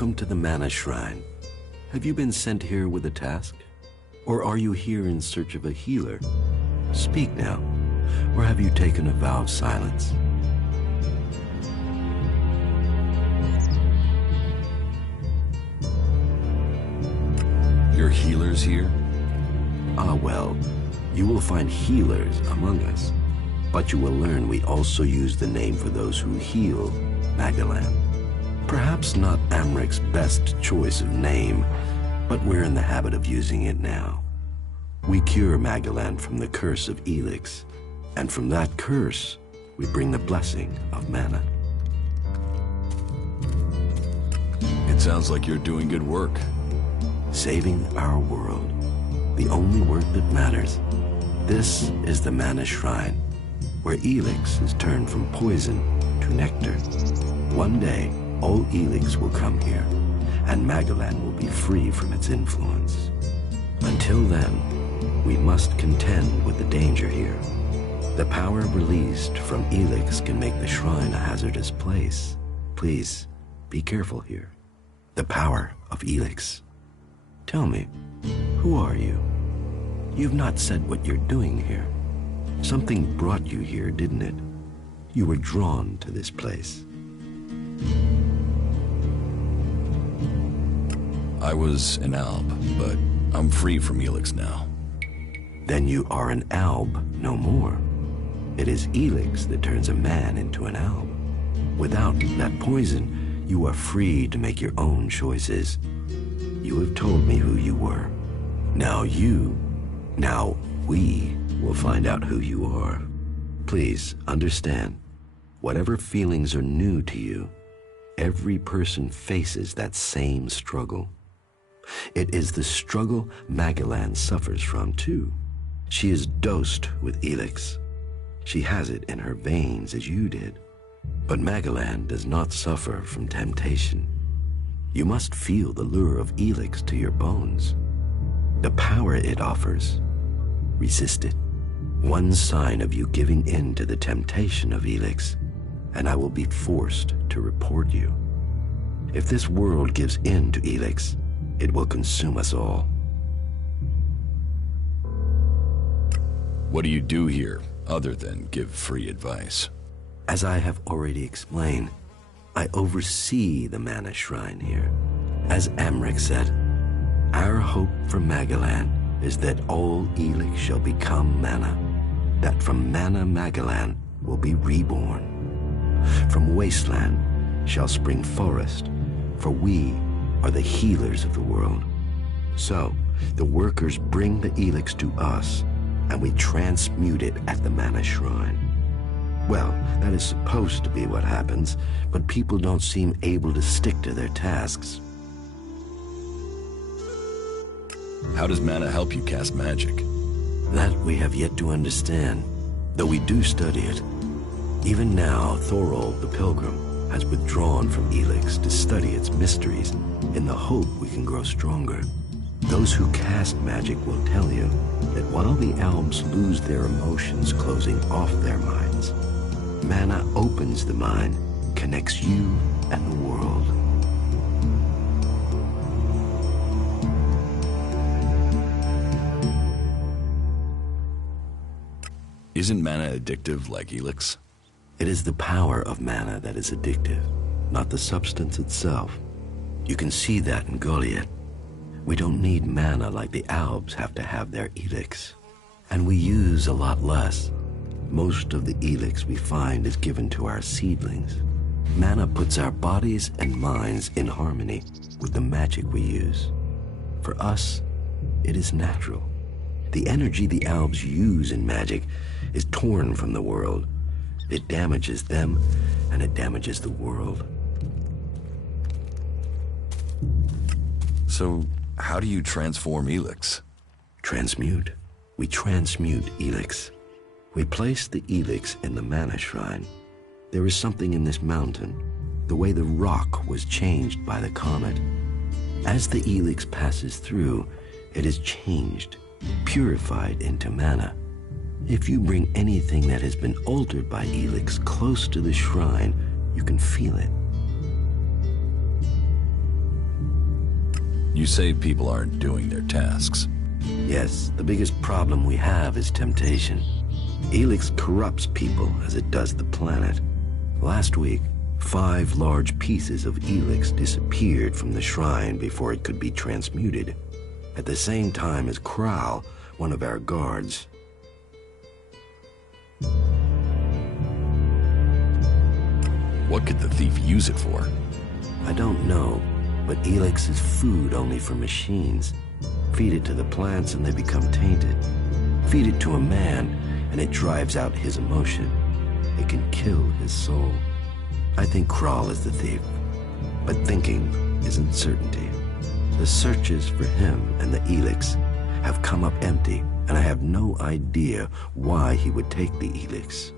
Welcome to the Mana Shrine. Have you been sent here with a task? Or are you here in search of a healer? Speak now, or have you taken a vow of silence? You're healers here? Ah, well, you will find healers among us, but you will learn we also use the name for those who heal, Magalan. Perhaps not Amric's best choice of name, but we're in the habit of using it now. We cure Magalan from the curse of Elex, and from that curse, we bring the blessing of mana. It sounds like you're doing good work. Saving our world, the only work that matters. This is the Mana Shrine, where Elex is turned from poison to nectar. One day, all Elex will come here, and Magalan will be free from its influence. Until then, we must contend with the danger here. The power released from Elex can make the shrine a hazardous place. Please, be careful here. The power of Elex. Tell me, who are you? You've not said what you're doing here. Something brought you here, didn't it? You were drawn to this place. I was an alb, but I'm free from Elex now. Then you are an alb no more. It is Elex that turns a man into an alb. Without that poison, you are free to make your own choices. You have told me who you were. Now we will find out who you are. Please understand, whatever feelings are new to you, every person faces that same struggle. It is the struggle Magalan suffers from too. She is dosed with Elex. She has it in her veins as you did. But Magalan does not suffer from temptation. You must feel the lure of Elex to your bones. The power it offers. Resist it. One sign of you giving in to the temptation of Elex, and I will be forced to report you. If this world gives in to Elex, it will consume us all. What do you do here, other than give free advice? As I have already explained, I oversee the Mana Shrine here. As Amric said, our hope for Magalan is that all Elex shall become mana, that from mana Magalan will be reborn. From wasteland shall spring forest, for we are the healers of the world. So, the workers bring the Elex to us, and we transmute it at the Mana Shrine. Well, that is supposed to be what happens, but people don't seem able to stick to their tasks. How does mana help you cast magic? That we have yet to understand, though we do study it. Even now, Thorold the Pilgrim has withdrawn from Elex to study its mysteries in the hope we can grow stronger. Those who cast magic will tell you that while the albs lose their emotions closing off their minds, mana opens the mind, connects you and the world. Isn't mana addictive like Elex? It is the power of mana that is addictive, not the substance itself. You can see that in Goliath. We don't need mana like the albs have to have their Elex. And we use a lot less. Most of the Elex we find is given to our seedlings. Mana puts our bodies and minds in harmony with the magic we use. For us, it is natural. The energy the albs use in magic is torn from the world. It damages them, and it damages the world. So, how do you transform Elex? Transmute. We transmute Elex. We place the Elex in the Mana Shrine. There is something in this mountain, the way the rock was changed by the comet. As the Elex passes through, it is changed, purified into mana. If you bring anything that has been altered by Elex close to the shrine, you can feel it. You say people aren't doing their tasks. Yes, the biggest problem we have is temptation. Elex corrupts people as it does the planet. Last week, 5 large pieces of Elex disappeared from the shrine before it could be transmuted, at the same time as Kral, one of our guards. What could the thief use it for? I don't know, but Elex is food only for machines. Feed it to the plants and they become tainted. Feed it to a man and it drives out his emotion. It can kill his soul. I think Kral is the thief, but thinking isn't certainty. The searches for him and the Elex have come up empty, and I have no idea why he would take the Elex.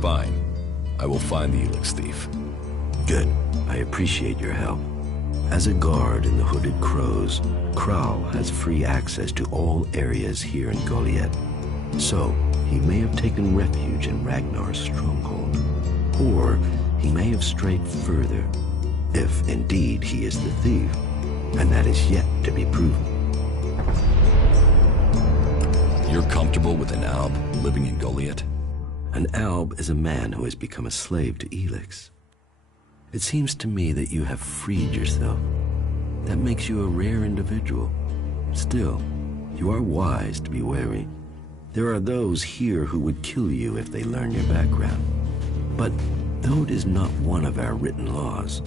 Fine. I will find the Elex thief. Good. I appreciate your help. As a guard in the Hooded Crows, Kral has free access to all areas here in Goliath. So, he may have taken refuge in Ragnar's stronghold. Or he may have strayed further, if indeed he is the thief, and that is yet to be proven. You're comfortable with an Alb living in Goliath? An Alb is a man who has become a slave to Elex. It seems to me that you have freed yourself. That makes you a rare individual. Still, you are wise to be wary. There are those here who would kill you if they learn your background. But though it is not one of our written laws,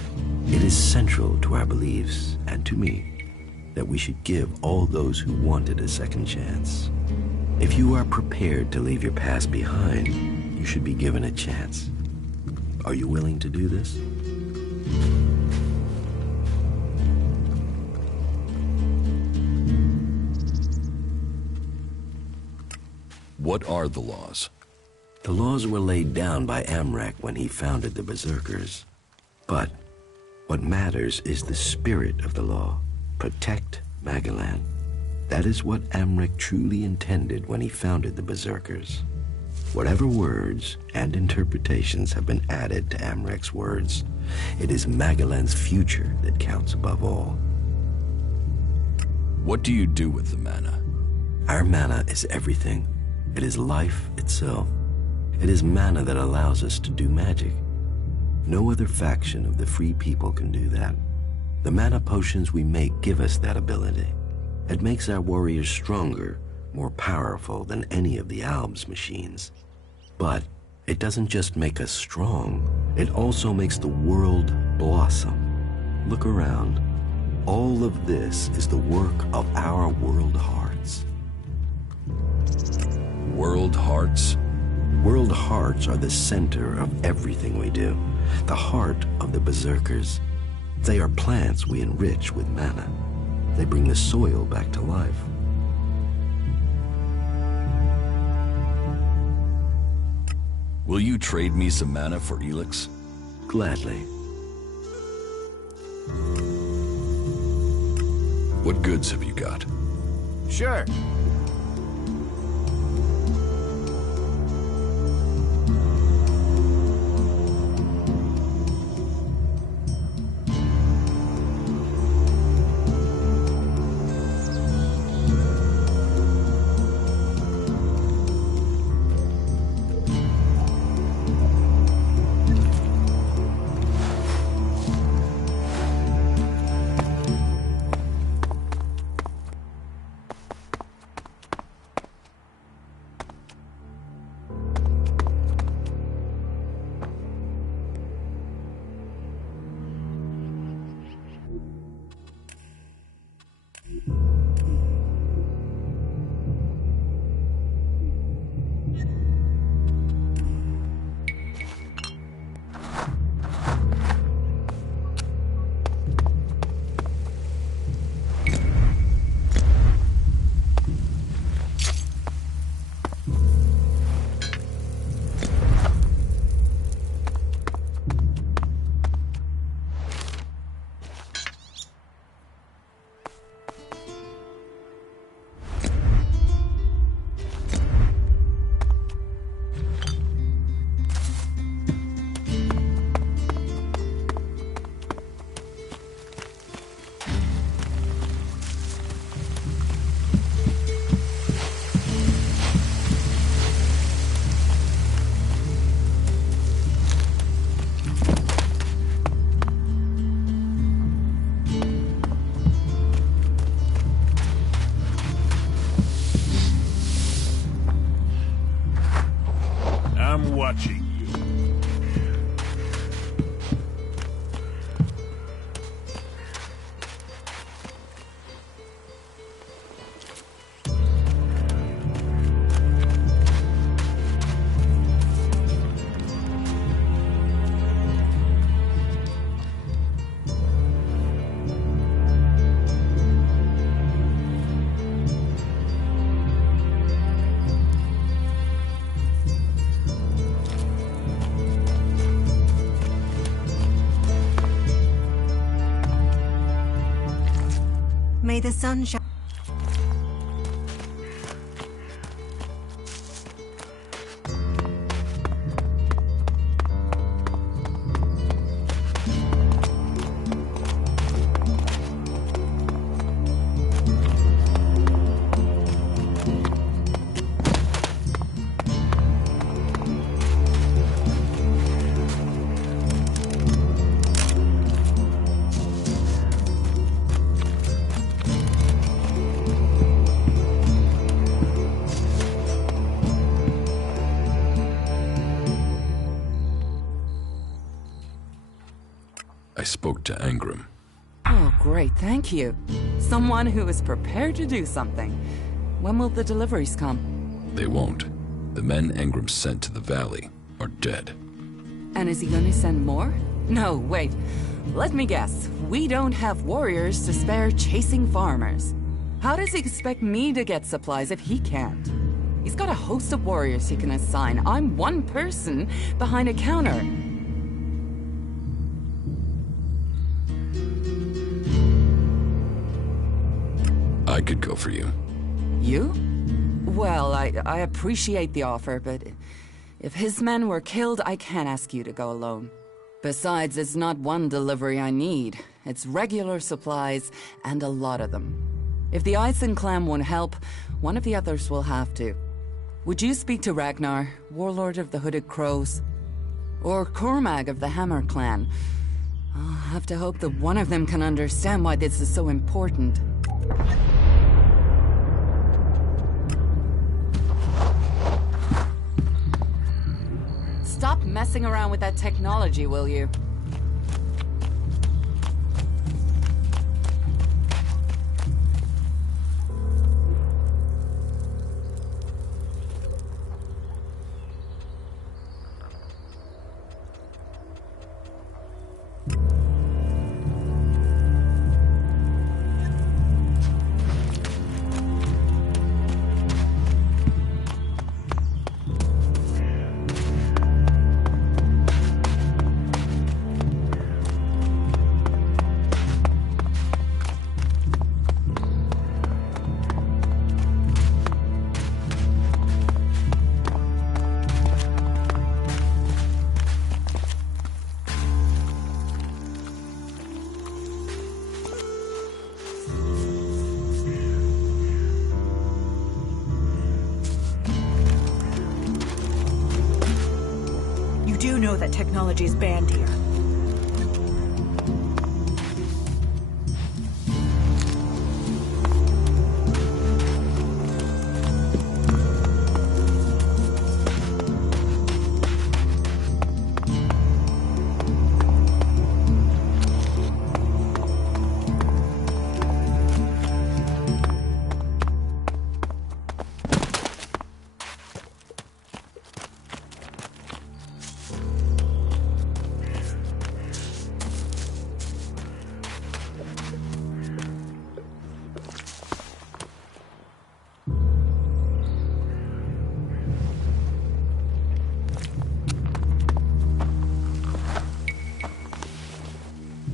it is central to our beliefs and to me that we should give all those who want it a second chance. If you are prepared to leave your past behind, you should be given a chance. Are you willing to do this? What are the laws? The laws were laid down by Amrak when he founded the Berserkers. But what matters is the spirit of the law. Protect Magalan. That is what Amrak truly intended when he founded the Berserkers. Whatever words and interpretations have been added to Amrak's words, it is Magalan's future that counts above all. What do you do with the mana? Our mana is everything. It is life itself. It is mana that allows us to do magic. No other faction of the free people can do that. The mana potions we make give us that ability. It makes our warriors stronger, more powerful than any of the Alb's machines. But it doesn't just make us strong, it also makes the world blossom. Look around. All of this is the work of our world hearts. World hearts? World hearts are the center of everything we do, the heart of the Berserkers. They are plants we enrich with mana. They bring the soil back to life. Will you trade me some mana for Elex? Gladly. What goods have you got? Sure. May the sun shine. I spoke to Angram. Oh, great, thank you. Someone who is prepared to do something. When will the deliveries come? They won't. The men Angram sent to the valley are dead. And is he going to send more? No, wait. Let me guess. We don't have warriors to spare chasing farmers. How does he expect me to get supplies if he can't? He's got a host of warriors he can assign. I'm one person behind a counter. I could go for you. You? Well, I appreciate the offer, but if his men were killed, I can't ask you to go alone. Besides, it's not one delivery I need. It's regular supplies, and a lot of them. If the Eisen clan won't help, one of the others will have to. Would you speak to Ragnar, warlord of the Hooded Crows? Or Cormag of the Hammer clan? I'll have to hope that one of them can understand why this is so important. Stop messing around with that technology, will you? You do know that technology is banned here.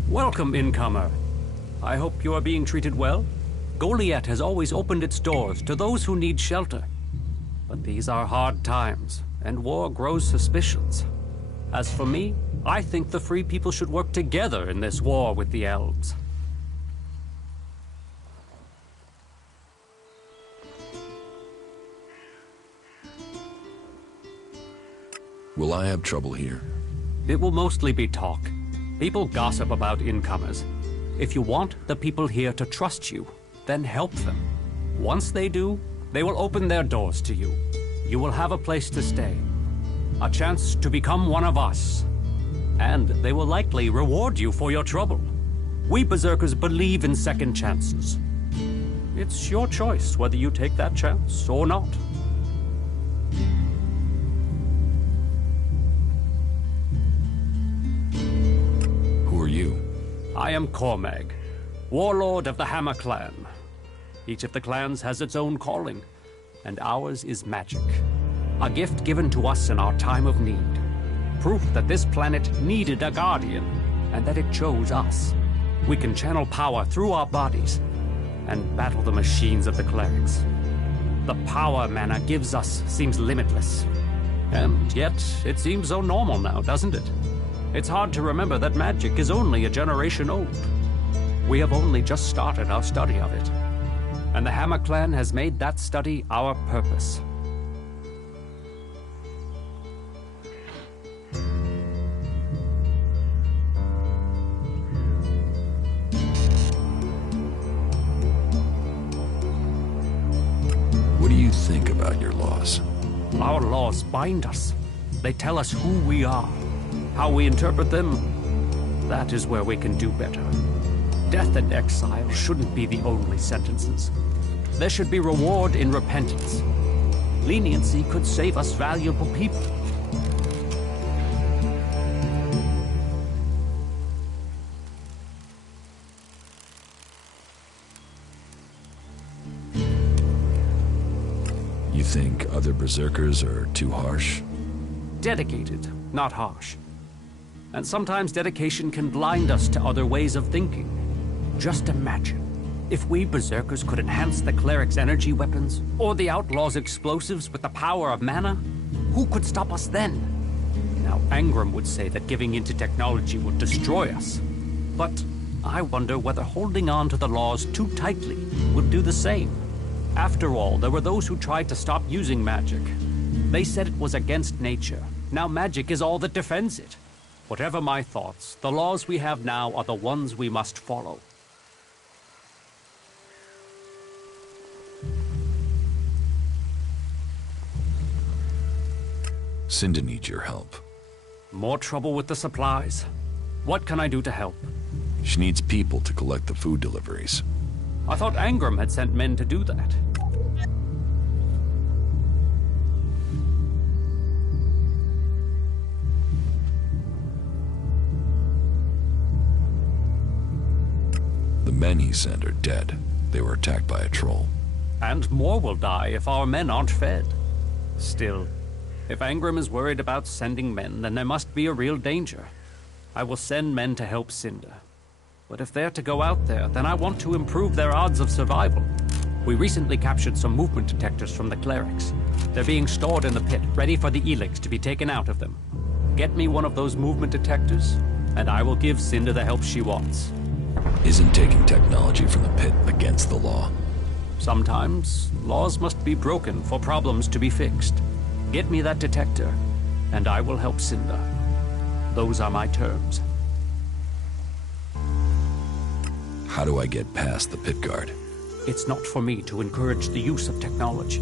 Welcome, incomer. I hope you are being treated well. Goliath has always opened its doors to those who need shelter. But these are hard times, and war grows suspicions. As for me, I think the Free People should work together in this war with the elves. Will I have trouble here? It will mostly be talk. People gossip about incomers. If you want the people here to trust you, then help them. Once they do, they will open their doors to you. You will have a place to stay, a chance to become one of us. And they will likely reward you for your trouble. We Berserkers believe in second chances. It's your choice whether you take that chance or not. I am Cormag, warlord of the Hammer clan. Each of the clans has its own calling, and ours is magic. A gift given to us in our time of need. Proof that this planet needed a guardian, and that it chose us. We can channel power through our bodies, and battle the machines of the clerics. The power mana gives us seems limitless. And yet, it seems so normal now, doesn't it? It's hard to remember that magic is only a generation old. We have only just started our study of it. And the Hammer Clan has made that study our purpose. What do you think about your laws? Our laws bind us. They tell us who we are. How we interpret them, that is where we can do better. Death and exile shouldn't be the only sentences. There should be reward in repentance. Leniency could save us valuable people. You think other berserkers are too harsh? Dedicated, not harsh. And sometimes dedication can blind us to other ways of thinking. Just imagine, if we berserkers could enhance the cleric's energy weapons, or the outlaws' explosives with the power of mana, who could stop us then? Now, Angram would say that giving into technology would destroy us. But I wonder whether holding on to the laws too tightly would do the same. After all, there were those who tried to stop using magic. They said it was against nature. Now magic is all that defends it. Whatever my thoughts, the laws we have now are the ones we must follow. Cinda needs your help. More trouble with the supplies. What can I do to help? She needs people to collect the food deliveries. I thought Angram had sent men to do that. The men he sent are dead. They were attacked by a troll. And more will die if our men aren't fed. Still, if Angram is worried about sending men, then there must be a real danger. I will send men to help Cinda. But if they're to go out there, then I want to improve their odds of survival. We recently captured some movement detectors from the clerics. They're being stored in the pit, ready for the Elex to be taken out of them. Get me one of those movement detectors, and I will give Cinda the help she wants. Isn't taking technology from the pit against the law? Sometimes, laws must be broken for problems to be fixed. Get me that detector, and I will help Cinda. Those are my terms. How do I get past the pit guard? It's not for me to encourage the use of technology.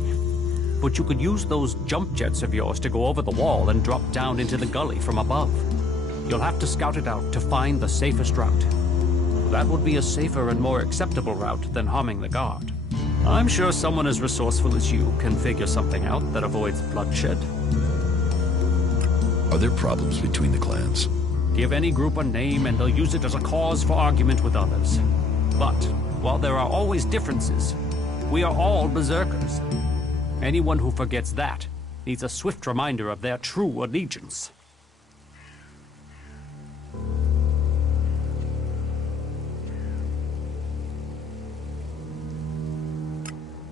But you could use those jump jets of yours to go over the wall and drop down into the gully from above. You'll have to scout it out to find the safest route. That would be a safer and more acceptable route than harming the guard. I'm sure someone as resourceful as you can figure something out that avoids bloodshed. Are there problems between the clans? Give any group a name and they'll use it as a cause for argument with others. But, while there are always differences, we are all berserkers. Anyone who forgets that needs a swift reminder of their true allegiance.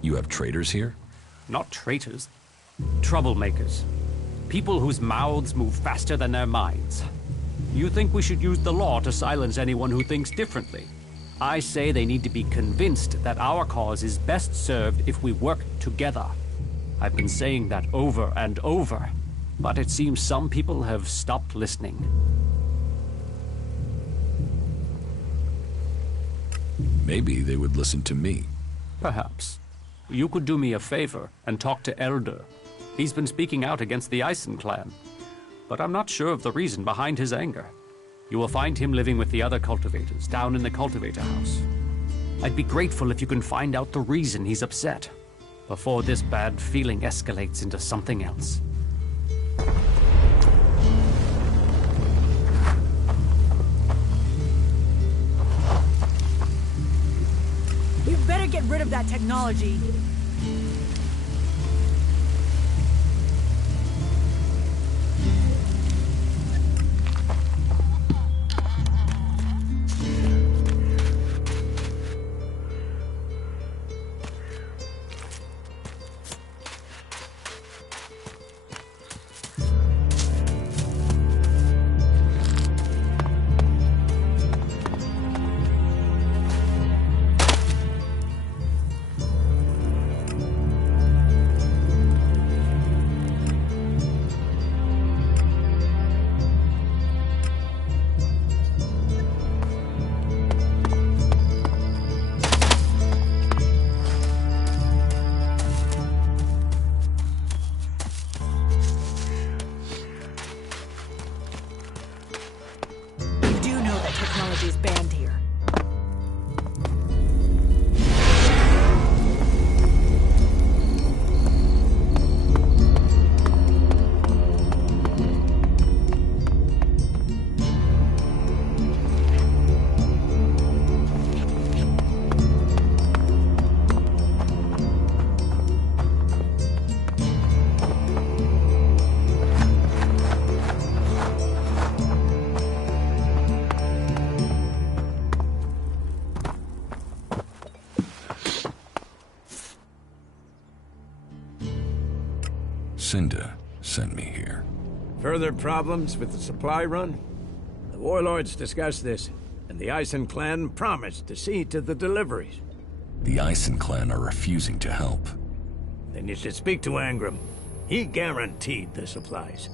You have traitors here? Not traitors. Troublemakers. People whose mouths move faster than their minds. You think we should use the law to silence anyone who thinks differently? I say they need to be convinced that our cause is best served if we work together. I've been saying that over and over, but it seems some people have stopped listening. Maybe they would listen to me. Perhaps. You could do me a favor and talk to Elder. He's been speaking out against the Eisen clan, but I'm not sure of the reason behind his anger. You will find him living with the other cultivators down in the cultivator house. I'd be grateful if you can find out the reason he's upset before this bad feeling escalates into something else. You better get rid of that technology. Cinda sent me here. Further problems with the supply run? The warlords discussed this, and the Ison clan promised to see to the deliveries. The Ison clan are refusing to help. Then you should speak to Angram. He guaranteed the supplies.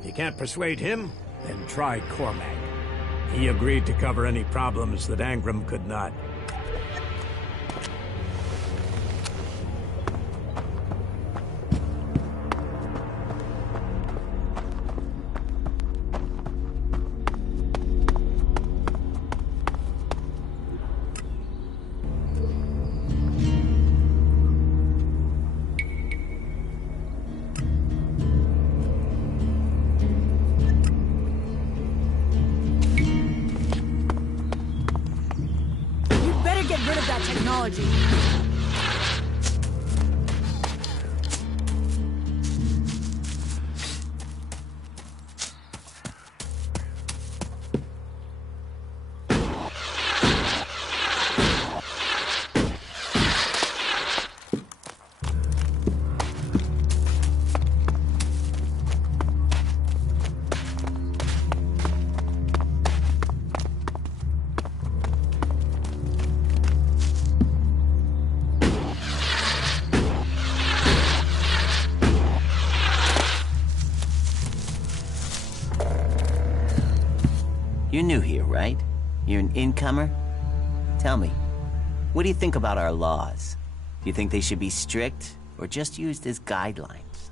If you can't persuade him, then try Cormac. He agreed to cover any problems that Angram could not. Get rid of that technology. You're new here, right? You're an incomer? Tell me, what do you think about our laws? Do you think they should be strict, or just used as guidelines?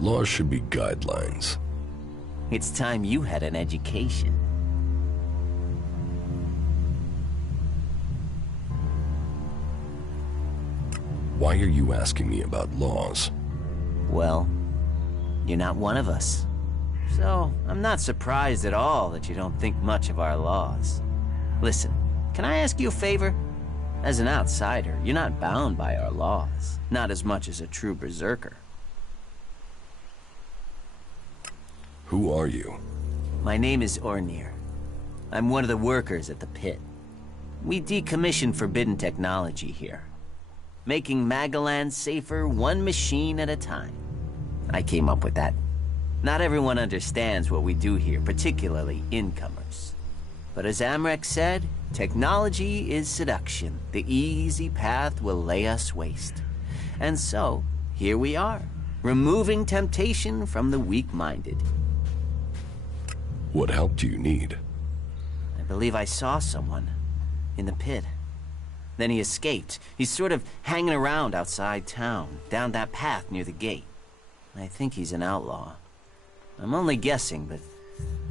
Laws should be guidelines. It's time you had an education. Why are you asking me about laws? Well, you're not one of us. So, I'm not surprised at all that you don't think much of our laws. Listen, can I ask you a favor? As an outsider, you're not bound by our laws. Not as much as a true berserker. Who are you? My name is Ornir. I'm one of the workers at the pit. We decommission forbidden technology here, making Magaland safer one machine at a time. I came up with that. Not everyone understands what we do here, particularly incomers. But as Amrek said, technology is seduction. The easy path will lay us waste. And so, here we are, removing temptation from the weak-minded. What help do you need? I believe I saw someone in the pit. Then he escaped. He's sort of hanging around outside town, down that path near the gate. I think he's an outlaw. I'm only guessing, but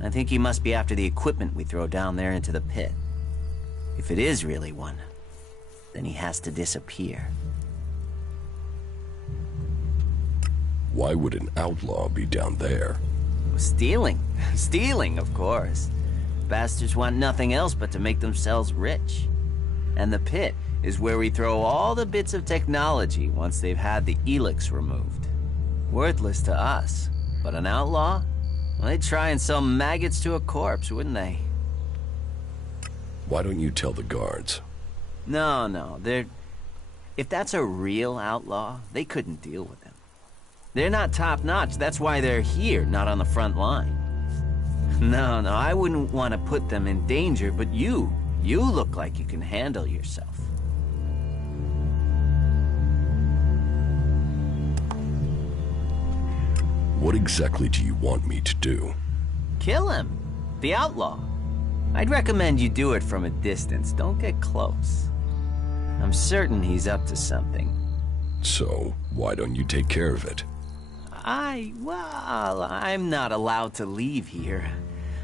I think he must be after the equipment we throw down there into the pit. If it is really one, then he has to disappear. Why would an outlaw be down there? Stealing. Stealing, of course. Bastards want nothing else but to make themselves rich. And the pit is where we throw all the bits of technology once they've had the Elex removed. Worthless to us, but an outlaw? Well, they'd try and sell maggots to a corpse, wouldn't they? Why don't you tell the guards? No, if that's a real outlaw, they couldn't deal with him. They're not top-notch, that's why they're here, not on the front line. No, I wouldn't want to put them in danger, but you look like you can handle yourself. What exactly do you want me to do? Kill him. The outlaw. I'd recommend you do it from a distance. Don't get close. I'm certain he's up to something. So, why don't you take care of it? I'm not allowed to leave here.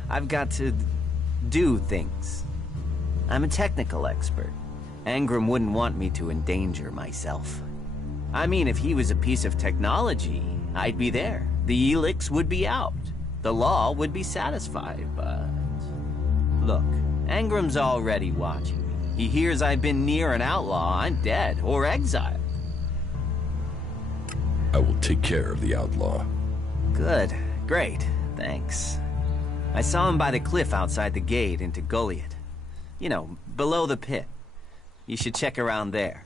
I've got to do things. I'm a technical expert. Angram wouldn't want me to endanger myself. I mean, if he was a piece of technology, I'd be there. The Elex would be out. The law would be satisfied, but... Look, Angram's already watching me. He hears I've been near an outlaw, I'm dead, or exiled. I will take care of the outlaw. Good. Great. Thanks. I saw him by the cliff outside the gate into Goliath. You know, below the pit. You should check around there.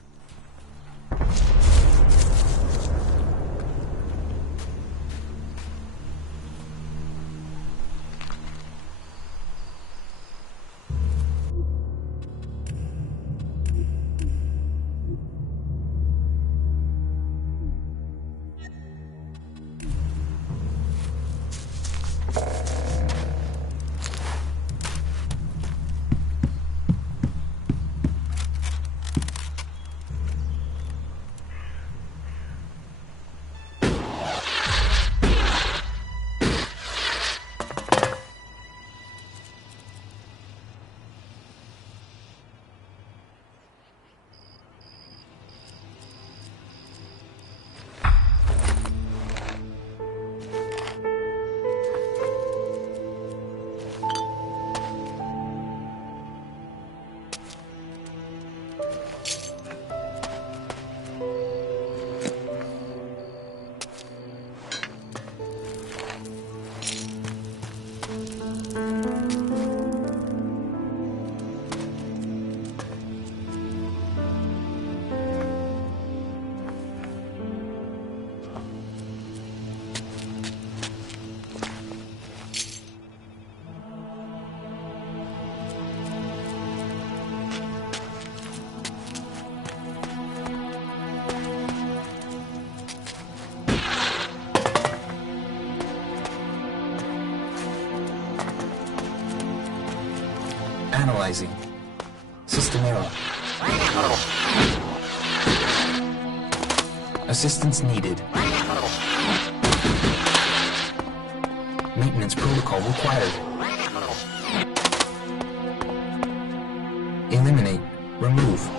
Analyzing. System error. Assistance needed. Maintenance protocol required. Eliminate. Remove.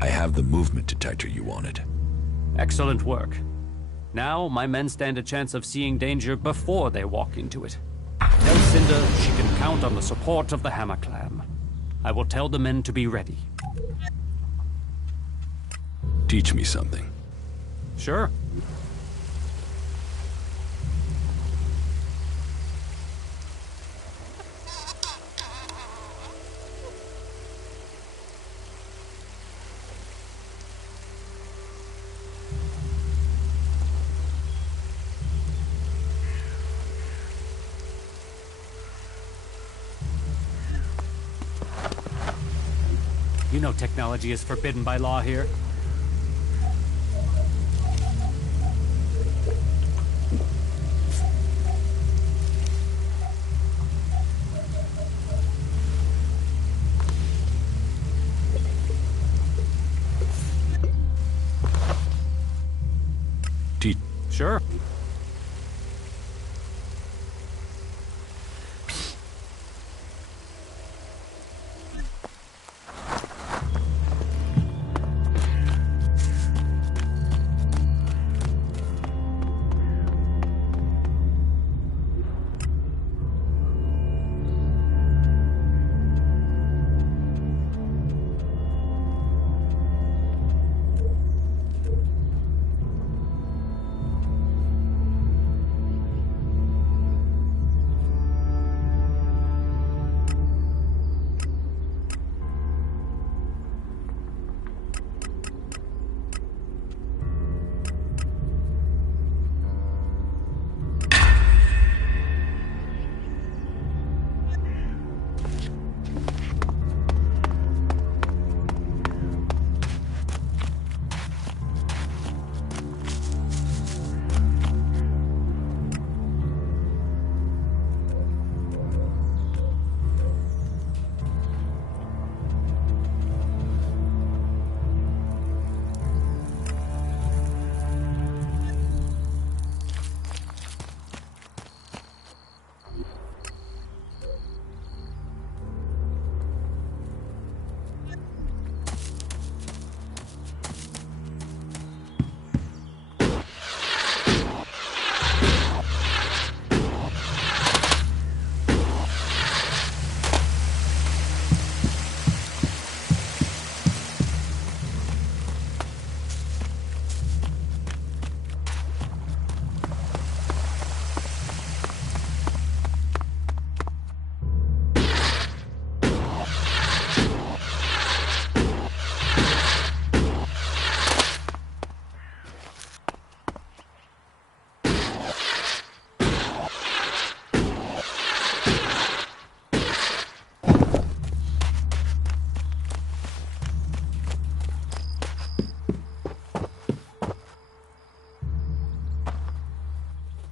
I have the movement detector you wanted. Excellent work. Now, my men stand a chance of seeing danger before they walk into it. Tell Cinder she can count on the support of the Hammer Clan. I will tell the men to be ready. Teach me something. Sure. You know technology is forbidden by law here. Sure.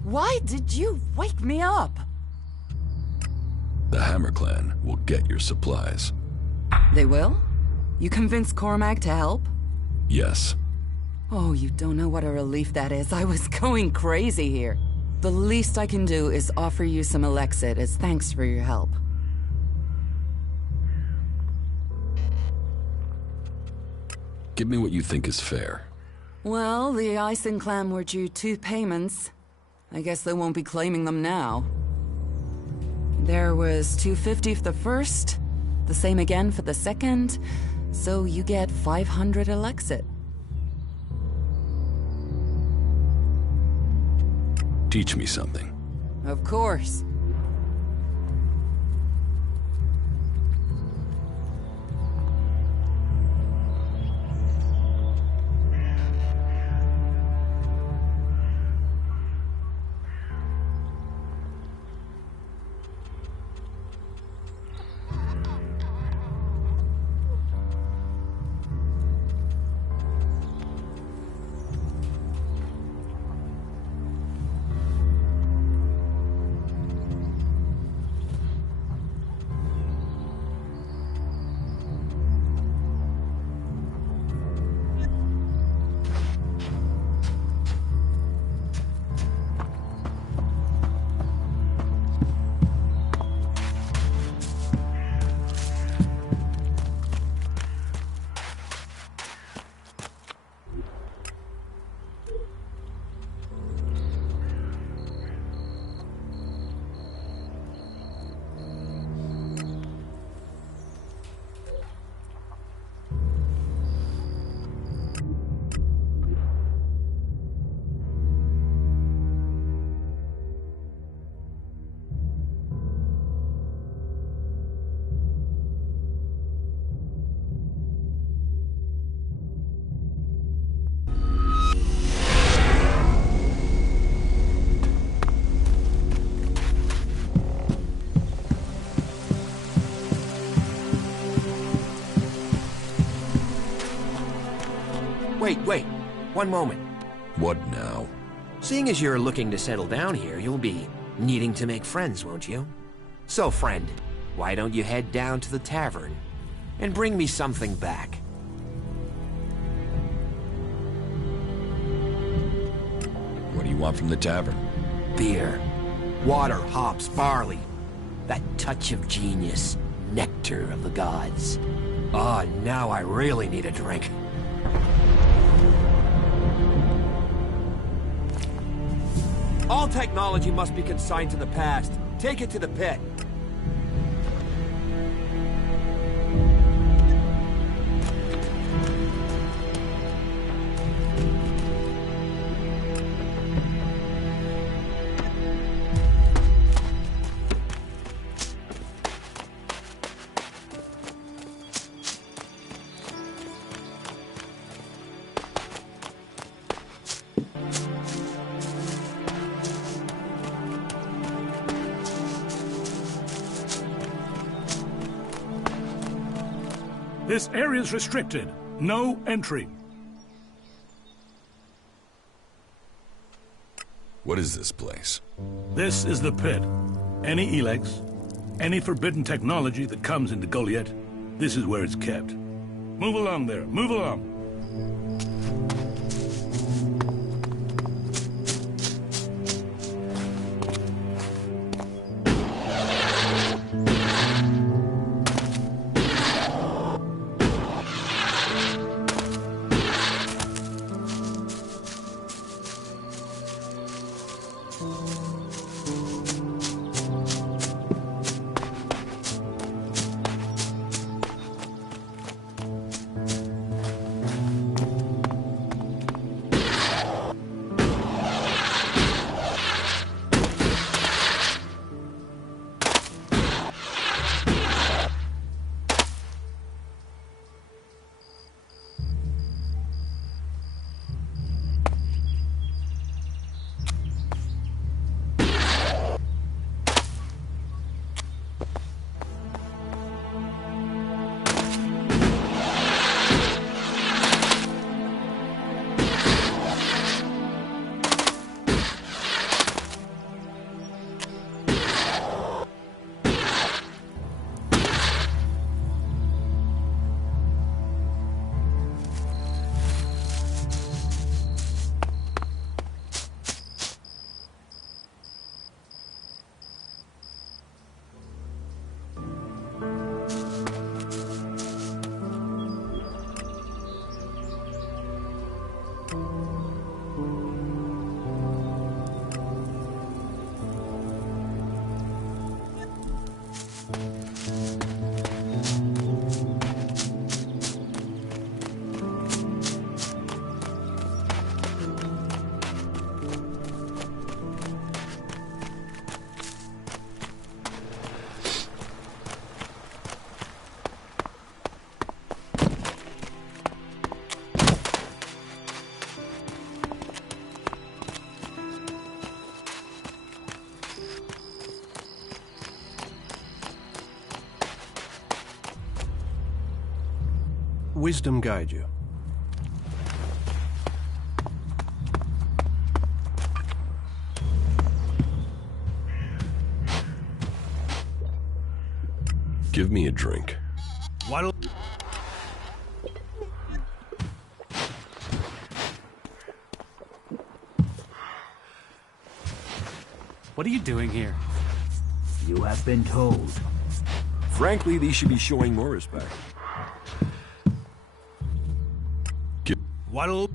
Why did you wake me up? The Hammer Clan will get your supplies. They will? You convinced Cormac to help? Yes. Oh, you don't know what a relief that is. I was going crazy here. The least I can do is offer you some Elexit as thanks for your help. Give me what you think is fair. Well, the Ison clan were due 2 payments. I guess they won't be claiming them now. There was $250 for the first, the same again for the second, so you get 500 Elexit. Teach me something. Of course. Wait. One moment. What now? Seeing as you're looking to settle down here, you'll be needing to make friends, won't you? So, friend, why don't you head down to the tavern and bring me something back? What do you want from the tavern? Beer, water, hops, barley. That touch of genius, nectar of the gods. Ah, now I really need a drink. All technology must be consigned to the past. Take it to the pit. This area's restricted. No entry. What is this place? This is the pit. Any Elex, any forbidden technology that comes into Goliath, this is where it's kept. Move along there. Move along. Wisdom guide you. Give me a drink. What are you doing here? You have been told. Frankly, these should be showing more respect. What'll...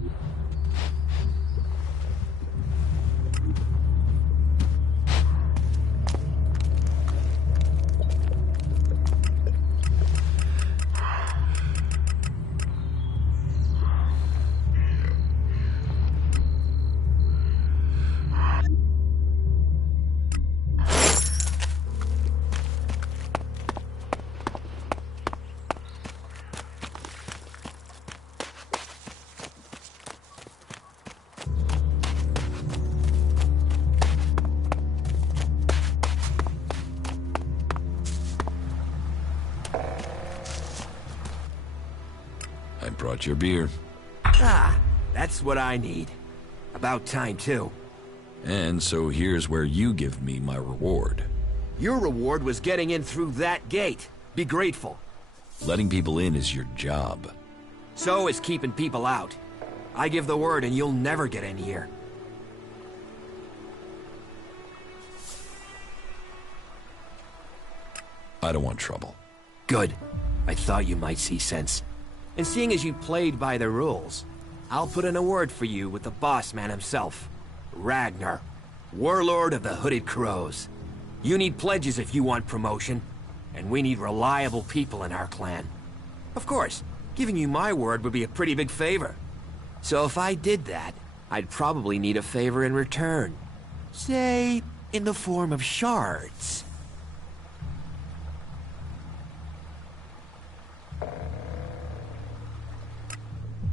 I brought your beer. Ah, that's what I need. About time, too. And so here's where you give me my reward. Your reward was getting in through that gate. Be grateful. Letting people in is your job. So is keeping people out. I give the word and you'll never get in here. I don't want trouble. Good. I thought you might see sense. And seeing as you played by the rules, I'll put in a word for you with the boss man himself. Ragnar, warlord of the Hooded Crows. You need pledges if you want promotion, and we need reliable people in our clan. Of course, giving you my word would be a pretty big favor. So if I did that, I'd probably need a favor in return. Say, in the form of shards.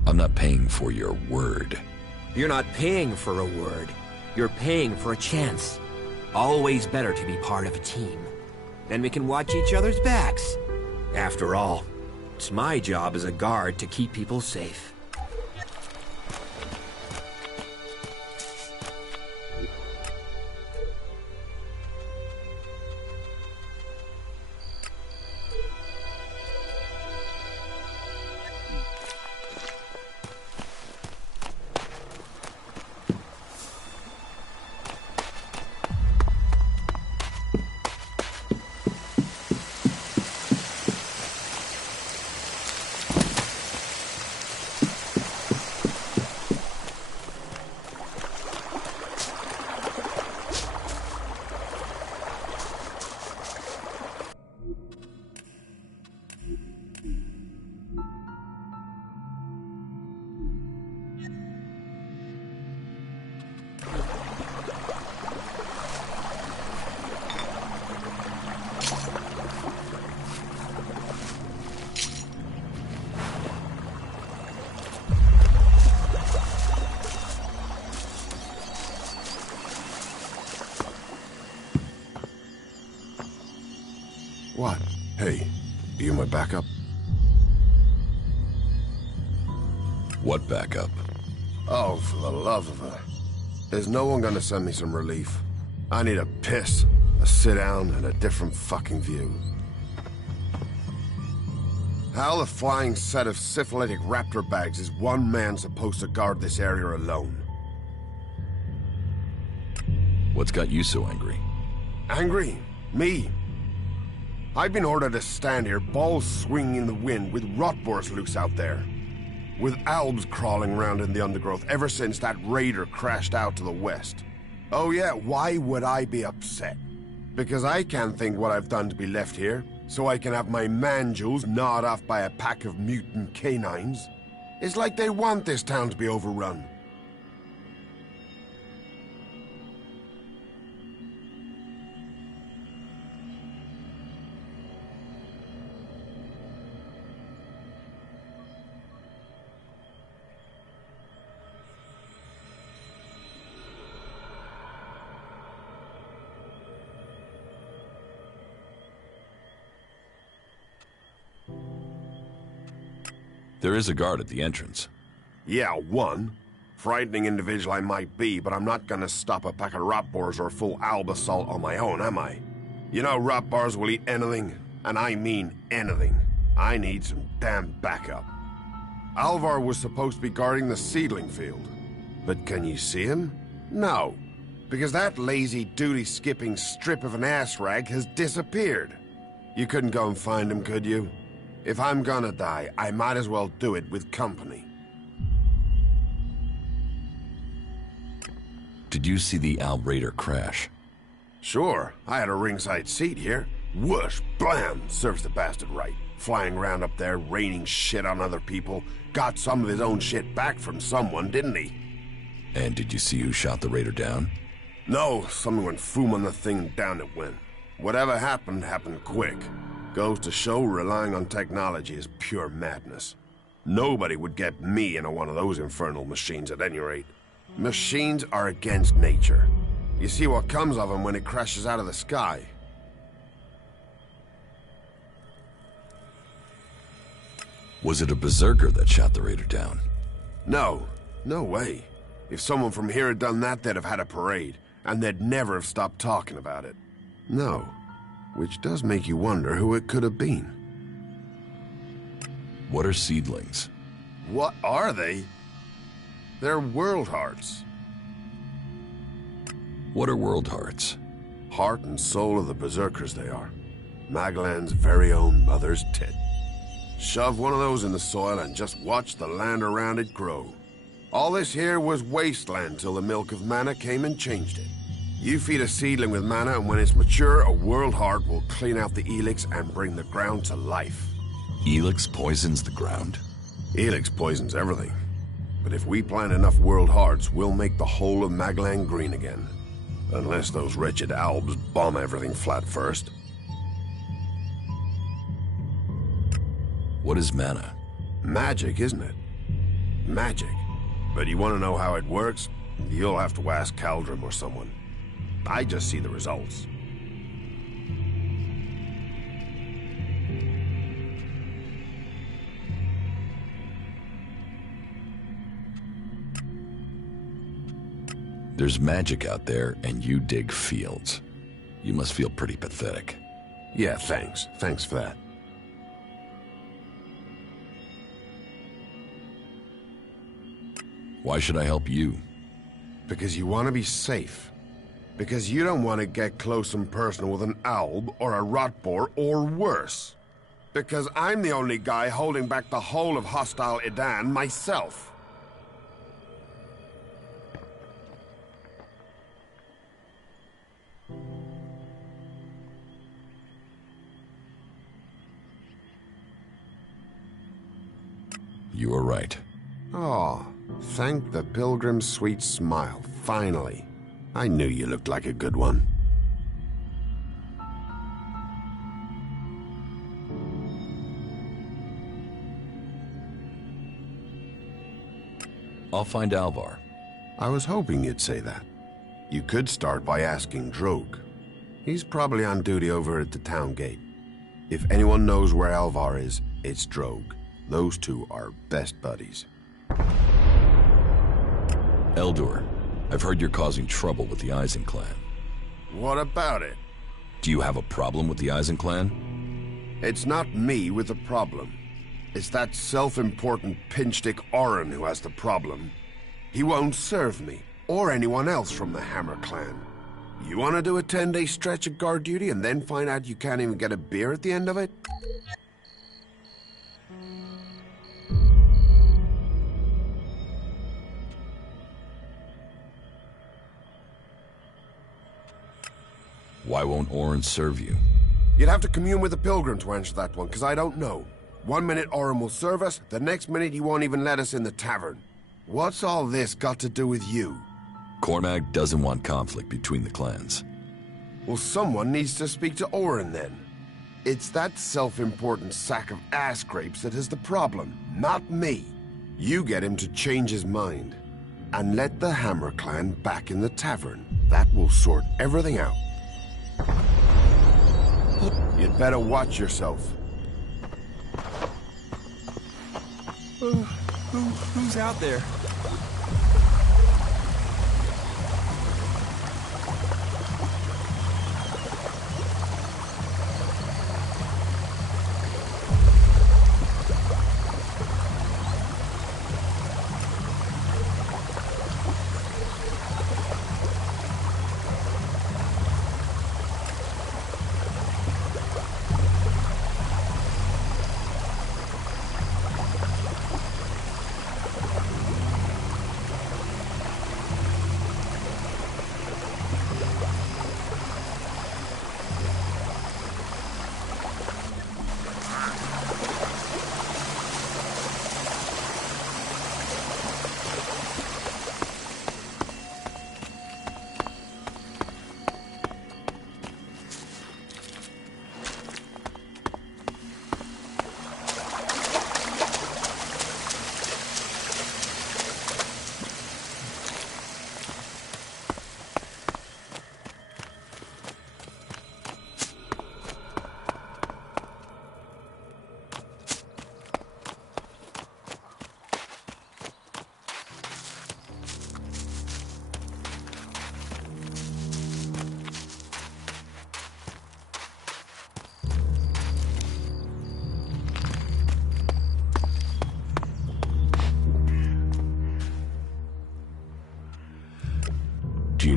I'm not paying for your word. You're not paying for a word. You're paying for a chance. Always better to be part of a team. Then we can watch each other's backs. After all, it's my job as a guard to keep people safe. What? Hey, are you my backup? What backup? Oh, for the love of her. There's no one gonna send me some relief. I need a piss, a sit down, and a different fucking view. How the flying set of syphilitic raptor bags is one man supposed to guard this area alone? What's got you so angry? Angry? Me? I've been ordered to stand here, balls swinging in the wind, with rotboars loose out there. With albs crawling around in the undergrowth ever since that raider crashed out to the west. Oh yeah, why would I be upset? Because I can't think what I've done to be left here, so I can have my man-jewels gnawed off by a pack of mutant canines. It's like they want this town to be overrun. There is a guard at the entrance. Yeah, one. Frightening individual I might be, but I'm not gonna stop a pack of rotboars or a full alb assault on my own, am I? You know rotboars will eat anything, and I mean anything. I need some damn backup. Alvar was supposed to be guarding the seedling field. But can you see him? No, because that lazy duty-skipping strip of an ass rag has disappeared. You couldn't go and find him, could you? If I'm gonna die, I might as well do it with company. Did you see the Alb Raider crash? Sure, I had a ringside seat here. Whoosh, blam, serves the bastard right. Flying around up there, raining shit on other people. Got some of his own shit back from someone, didn't he? And did you see who shot the Raider down? No, someone went foom on the thing and down it went. Whatever happened, happened quick. Goes to show relying on technology is pure madness. Nobody would get me into one of those infernal machines at any rate. Machines are against nature. You see what comes of them when it crashes out of the sky. Was it a berserker that shot the Raider down? No. No way. If someone from here had done that, they'd have had a parade, and they'd never have stopped talking about it. No. Which does make you wonder who it could have been. What are seedlings? What are they? They're world hearts. What are world hearts? Heart and soul of the berserkers they are. Magellan's very own mother's tit. Shove one of those in the soil and just watch the land around it grow. All this here was wasteland till the milk of mana came and changed it. You feed a seedling with mana, and when it's mature, a world heart will clean out the Elex and bring the ground to life. Elex poisons the ground? Elex poisons everything. But if we plant enough world hearts, we'll make the whole of Magellan green again. Unless those wretched Albs bomb everything flat first. What is mana? Magic, isn't it? Magic. But you want to know how it works? You'll have to ask Caldrum or someone. I just see the results. There's magic out there, and you dig fields. You must feel pretty pathetic. Yeah, thanks. Thanks for that. Why should I help you? Because you want to be safe. Because you don't want to get close and personal with an Alb or a Rotboar or worse. Because I'm the only guy holding back the whole of hostile Edan myself. You are right. Oh, thank the pilgrim's sweet smile, finally. I knew you looked like a good one. I'll find Alvar. I was hoping you'd say that. You could start by asking Drogue. He's probably on duty over at the town gate. If anyone knows where Alvar is, it's Drogue. Those two are best buddies. Eldur, I've heard you're causing trouble with the Eisen clan. What about it? Do you have a problem with the Eisen clan? It's not me with the problem. It's that self-important pinchstick Orin who has the problem. He won't serve me, or anyone else from the Hammer clan. You want to do a 10-day stretch of guard duty and then find out you can't even get a beer at the end of it? Why won't Orin serve you? You'd have to commune with the Pilgrim to answer that one, because I don't know. 1 minute Orin will serve us, the next minute he won't even let us in the tavern. What's all this got to do with you? Cormac doesn't want conflict between the clans. Well, someone needs to speak to Orin then. It's that self-important sack of ass grapes that is the problem, not me. You get him to change his mind. And let the Hammer clan back in the tavern. That will sort everything out. You'd better watch yourself. Who's out there?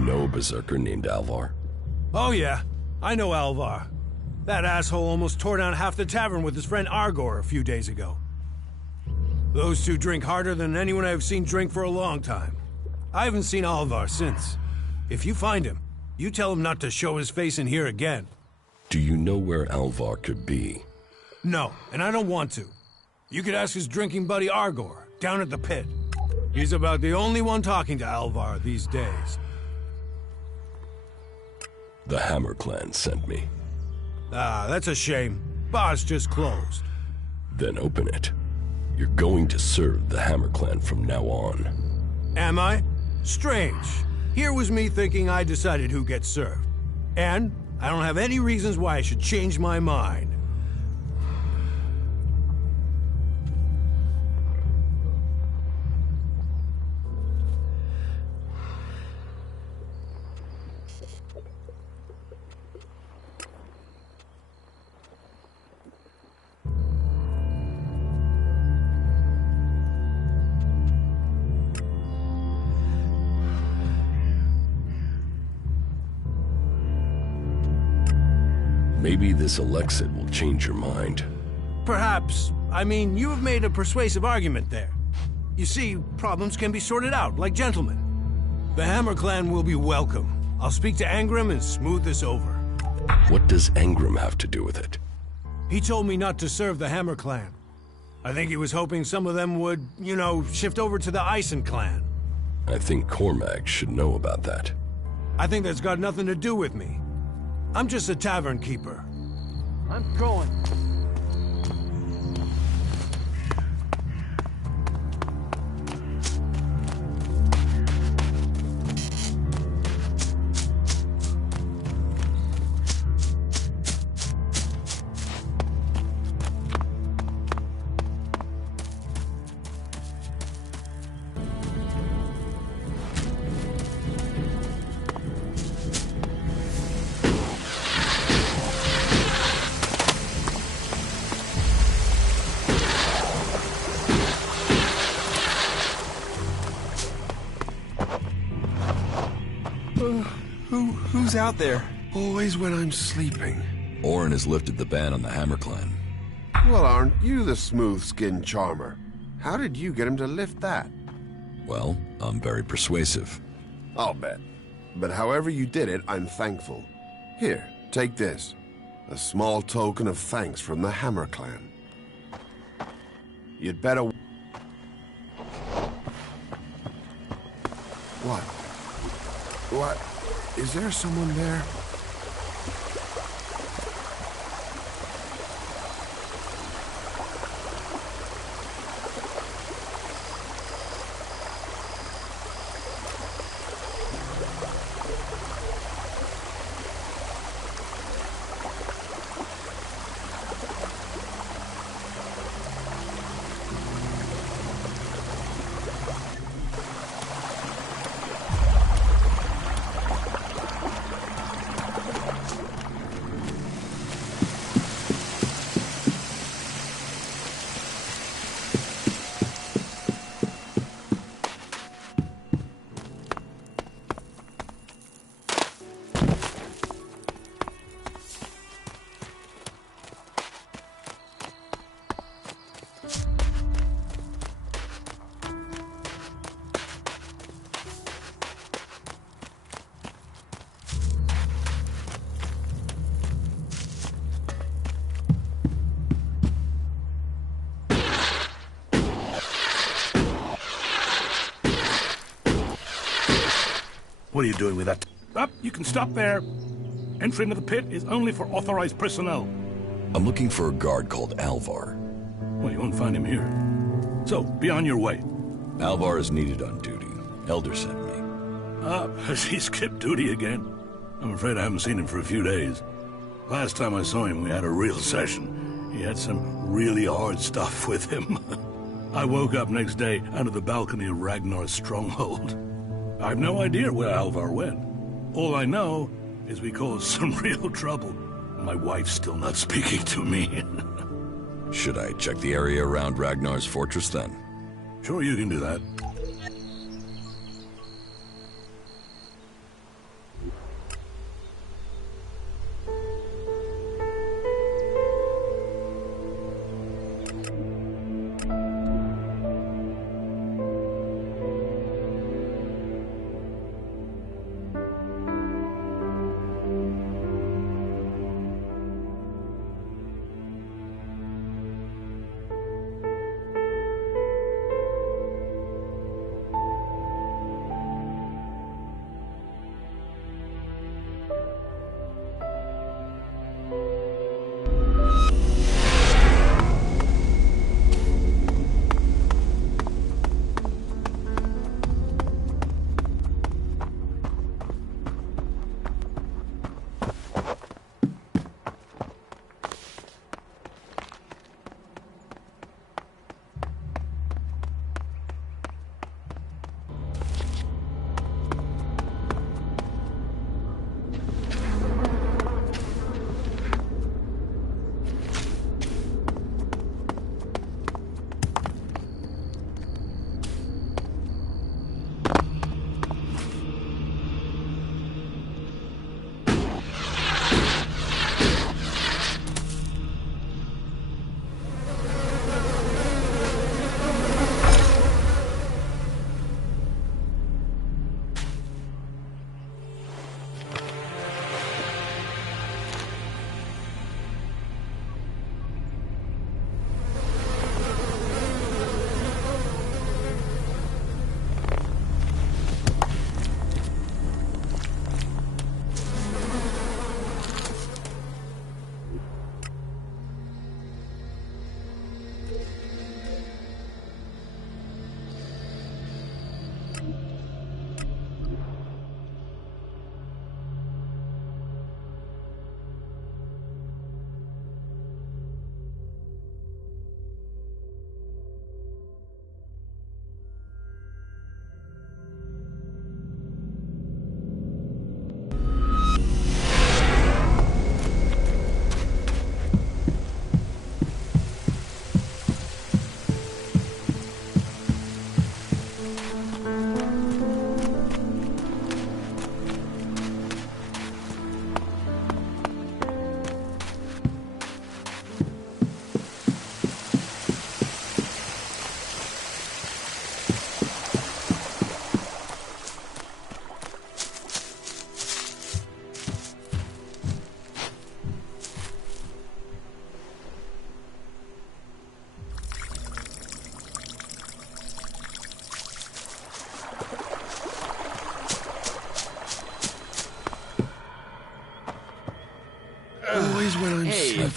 know a berserker named Alvar? Oh yeah, I know Alvar. That asshole almost tore down half the tavern with his friend Argor a few days ago. Those two drink harder than anyone I've seen drink for a long time. I haven't seen Alvar since. If you find him, you tell him not to show his face in here again. Do you know where Alvar could be? No, and I don't want to. You could ask his drinking buddy Argor, down at the pit. He's about the only one talking to Alvar these days. The Hammer Clan sent me. Ah, that's a shame. Bar's just closed. Then open it. You're going to serve the Hammer Clan from now on. Am I? Strange. Here was me thinking I decided who gets served. And I don't have any reasons why I should change my mind. Maybe this Elexit will change your mind. Perhaps. I mean, you have made a persuasive argument there. You see, problems can be sorted out, like gentlemen. The Hammer Clan will be welcome. I'll speak to Angram and smooth this over. What does Angram have to do with it? He told me not to serve the Hammer Clan. I think he was hoping some of them would, you know, shift over to the Ison Clan. I think Cormag should know about that. I think that's got nothing to do with me. I'm just a tavern keeper. I'm going. Who's out there? Always when I'm sleeping. Orin has lifted the ban on the Hammer Clan. Well, aren't you the smooth-skinned charmer? How did you get him to lift that? Well, I'm very persuasive. I'll bet. But however you did it, I'm thankful. Here, take this. A small token of thanks from the Hammer Clan. You'd better... What? What? Is there someone there? What are you doing with that? Up, you can stop there. Entry into the pit is only for authorized personnel. I'm looking for a guard called Alvar. Well, you won't find him here. So, be on your way. Alvar is needed on duty. Elder sent me. Has he skipped duty again? I'm afraid I haven't seen him for a few days. Last time I saw him, we had a real session. He had some really hard stuff with him. I woke up next day under the balcony of Ragnar's stronghold. I've no idea where Alvar went. All I know is we caused some real trouble. My wife's still not speaking to me. Should I check the area around Ragnar's fortress then? Sure, you can do that.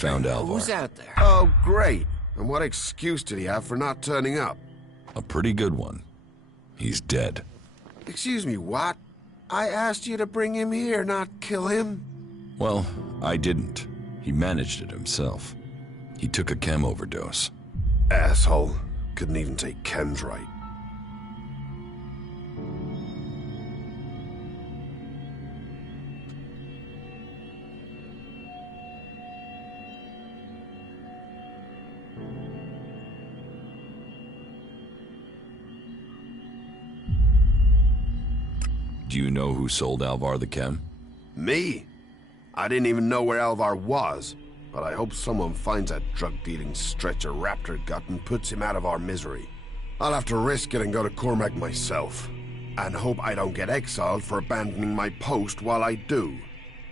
found Alvar. Who's out there? Oh, great. And what excuse did he have for not turning up? A pretty good one. He's dead. Excuse me, what? I asked you to bring him here, not kill him. Well, I didn't. He managed it himself. He took a chem overdose. Asshole. Couldn't even take chems right. Do you know who sold Alvar the chem? Me? I didn't even know where Alvar was, but I hope someone finds that drug-dealing stretcher Raptor got and puts him out of our misery. I'll have to risk it and go to Cormac myself, and hope I don't get exiled for abandoning my post while I do.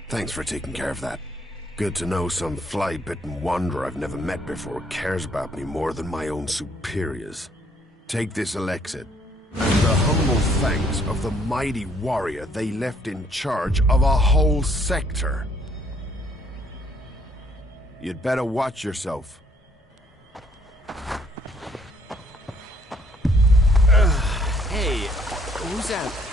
Thanks for taking care of that. Good to know some fly-bitten wanderer I've never met before cares about me more than my own superiors. Take this Elex. The humble thanks of the mighty warrior they left in charge of a whole sector. You'd better watch yourself. Hey, who's out there?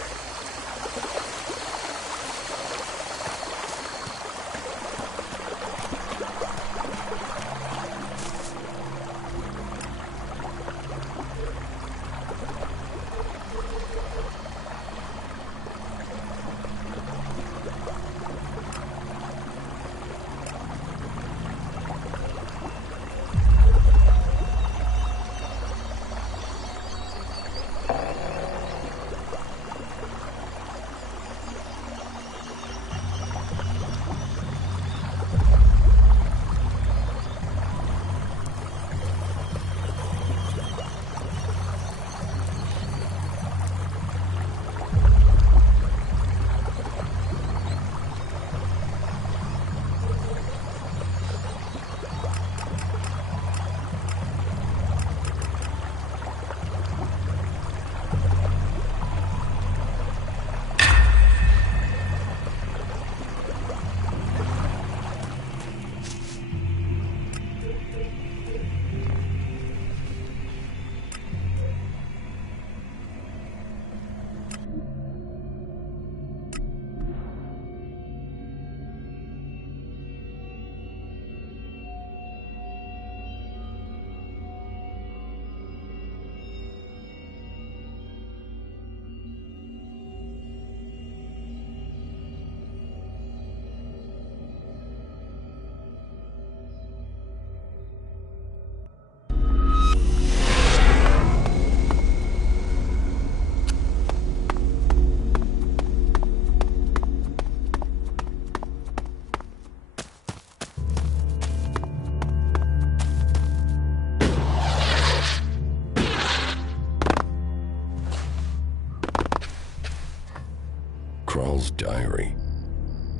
Krall's diary.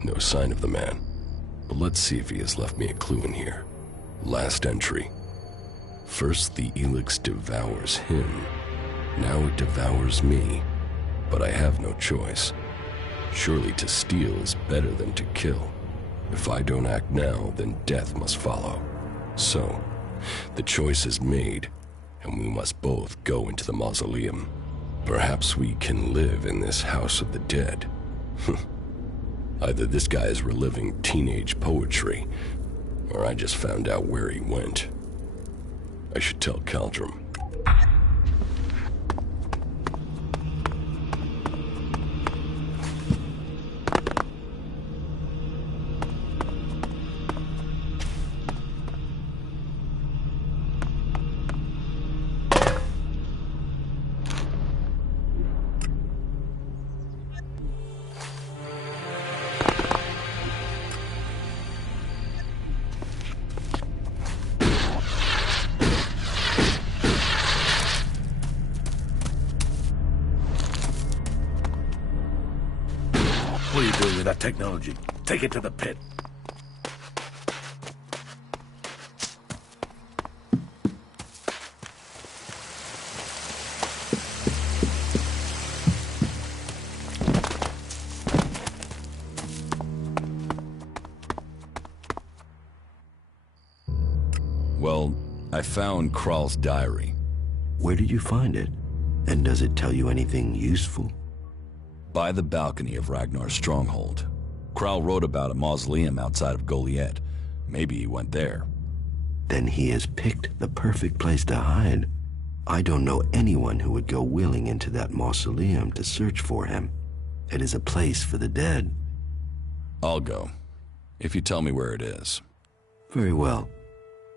No sign of the man. But let's see if he has left me a clue in here. Last entry. First the Elex devours him. Now it devours me. But I have no choice. Surely to steal is better than to kill. If I don't act now, then death must follow. So, the choice is made, and we must both go into the mausoleum. Perhaps we can live in this house of the dead. Either this guy is reliving teenage poetry, or I just found out where he went. I should tell Caldrum. What are you doing with that technology? Take it to the pit. Well, I found Kral's diary. Where did you find it? And does it tell you anything useful? By the balcony of Ragnar's stronghold. Kral wrote about a mausoleum outside of Goliet. Maybe he went there. Then he has picked the perfect place to hide. I don't know anyone who would go willing into that mausoleum to search for him. It is a place for the dead. I'll go, if you tell me where it is. Very well.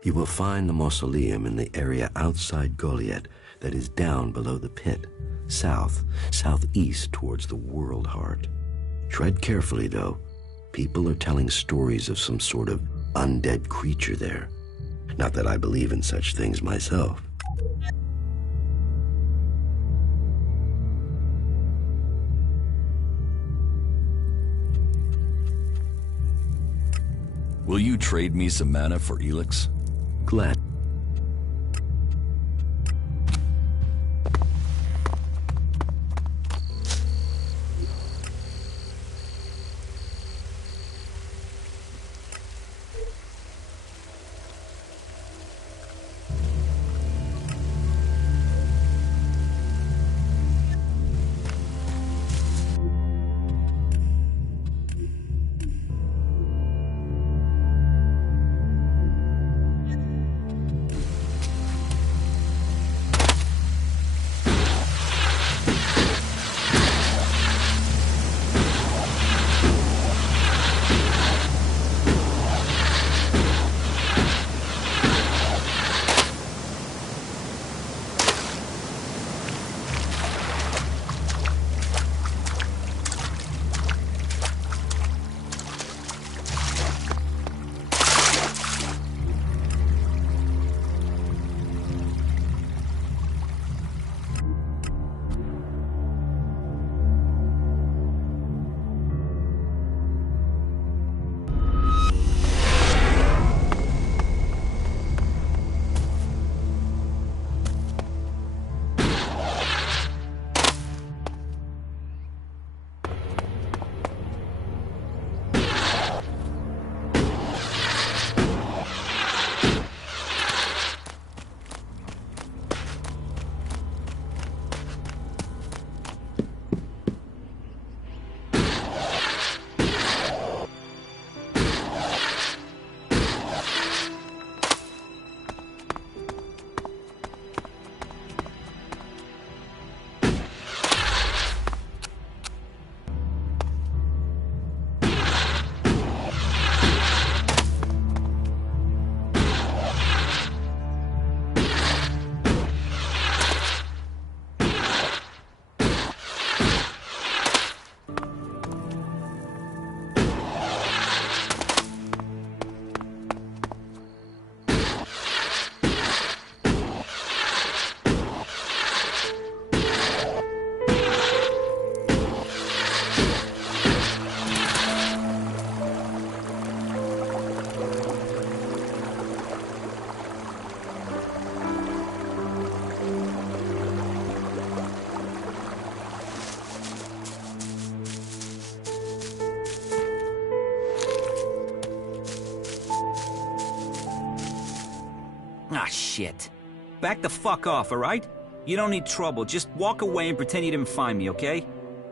You will find the mausoleum in the area outside Goliet that is down below the pit, southeast towards the world heart. Tread carefully, though. People are telling stories of some sort of undead creature there. Not that I believe in such things myself. Will you trade me some mana for Elex? Glad. Ah, shit. Back the fuck off, alright? You don't need trouble. Just walk away and pretend you didn't find me, okay?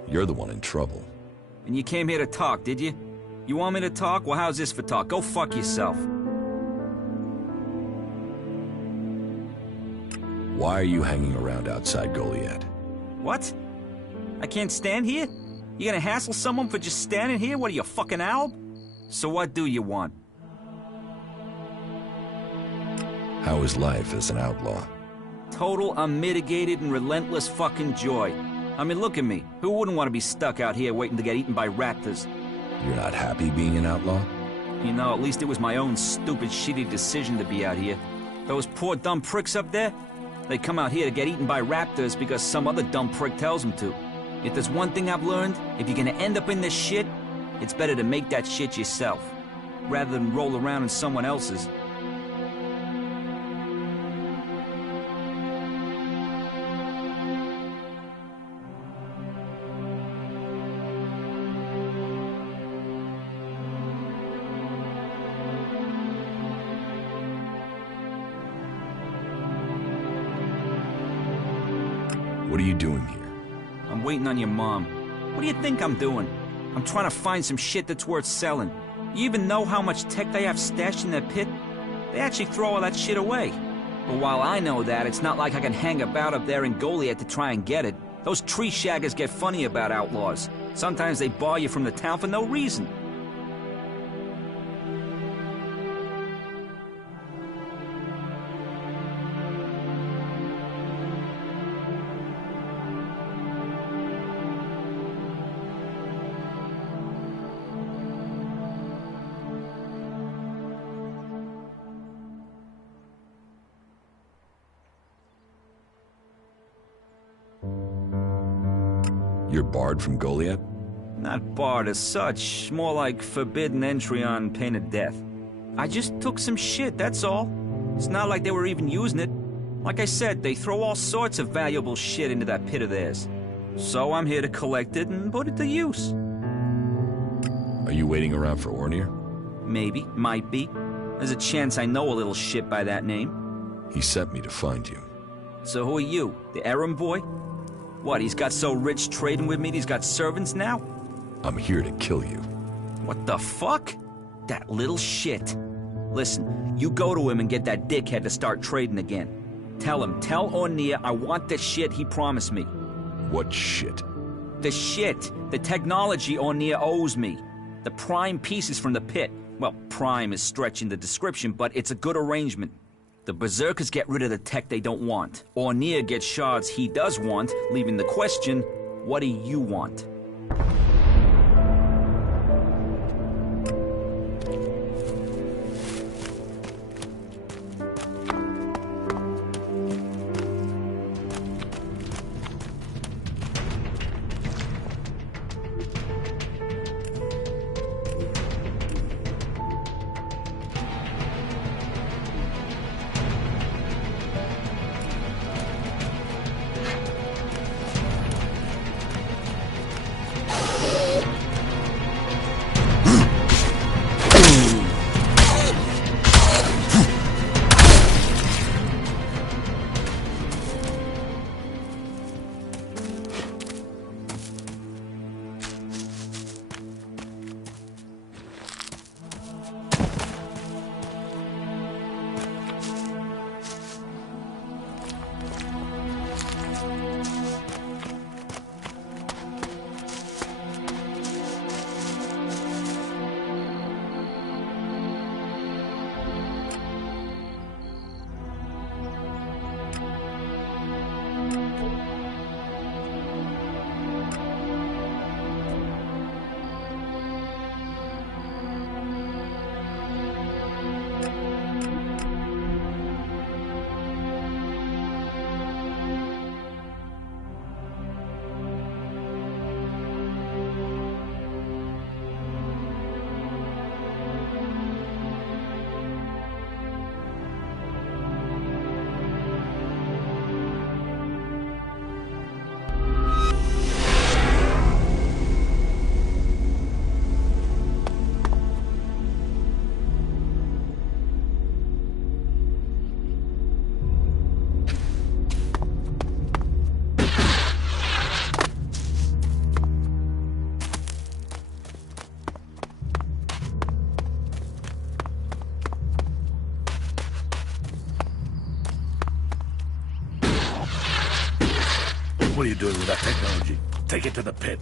You're the one in trouble. And you came here to talk, did you? You want me to talk? Well, how's this for talk? Go fuck yourself. Why are you hanging around outside Goliet? What? I can't stand here? You gonna hassle someone for just standing here? What are you, a fucking owl? So what do you want? How is life as an outlaw? Total, unmitigated, and relentless fucking joy. I mean, look at me. Who wouldn't want to be stuck out here waiting to get eaten by raptors? You're not happy being an outlaw? You know, at least it was my own stupid, shitty decision to be out here. Those poor dumb pricks up there, they come out here to get eaten by raptors because some other dumb prick tells them to. If there's one thing I've learned, if you're gonna end up in this shit, it's better to make that shit yourself, rather than roll around in someone else's. What are you doing here? I'm waiting on your mom. What do you think I'm doing? I'm trying to find some shit that's worth selling. You even know how much tech they have stashed in their pit? They actually throw all that shit away. But while I know that, it's not like I can hang about up there in Goliath to try and get it. Those tree shaggers get funny about outlaws. Sometimes they bar you from the town for no reason. You're barred from Goliath? Not barred as such, more like forbidden entry on pain of death. I just took some shit, that's all. It's not like they were even using it. Like I said, they throw all sorts of valuable shit into that pit of theirs. So I'm here to collect it and put it to use. Are you waiting around for Ornir? Maybe, might be. There's a chance I know a little shit by that name. He sent me to find you. So who are you, the errand boy? What, he's got so rich trading with me he's got servants now? I'm here to kill you. What the fuck? That little shit. Listen, you go to him and get that dickhead to start trading again. Tell Ornir I want the shit he promised me. What shit? The shit. The technology Ornir owes me. The prime pieces from the pit. Well, prime is stretching the description, but it's a good arrangement. The Berserkers get rid of the tech they don't want. Ornir gets shards he does want, leaving the question, what do you want? What are you doing with that technology? Take it to the pit.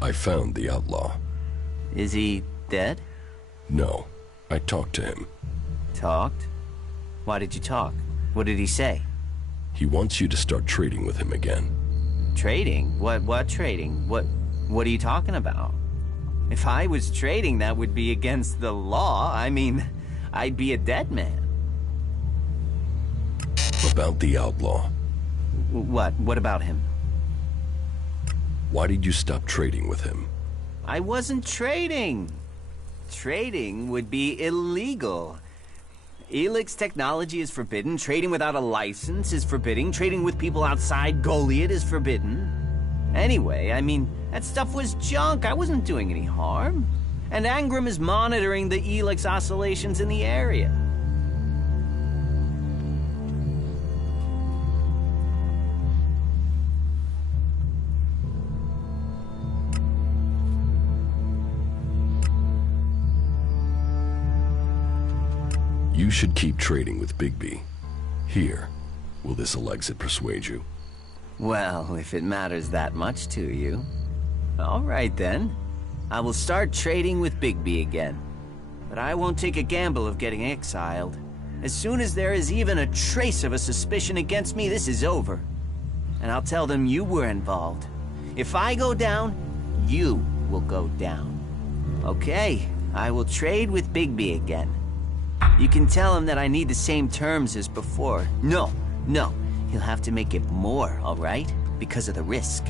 I found the outlaw. Is he dead? No. I talked to him. Talked? Why did you talk? What did he say? He wants you to start trading with him again. Trading? What trading? What are you talking about? If I was trading, that would be against the law. I mean, I'd be a dead man. About the outlaw. What about him? Why did you stop trading with him? I wasn't trading. Trading would be illegal. Elex technology is forbidden, trading without a license is forbidden, trading with people outside Goliath is forbidden. Anyway, I mean, that stuff was junk. I wasn't doing any harm. And Angram is monitoring the Elex oscillations in the area. You should keep trading with Bigby. Here, will this Alexit persuade you? Well, if it matters that much to you. All right then. I will start trading with Bigby again. But I won't take a gamble of getting exiled. As soon as there is even a trace of a suspicion against me, this is over. And I'll tell them you were involved. If I go down, you will go down. Okay, I will trade with Bigby again. You can tell him that I need the same terms as before. No, he'll have to make it more, all right? Because of the risk.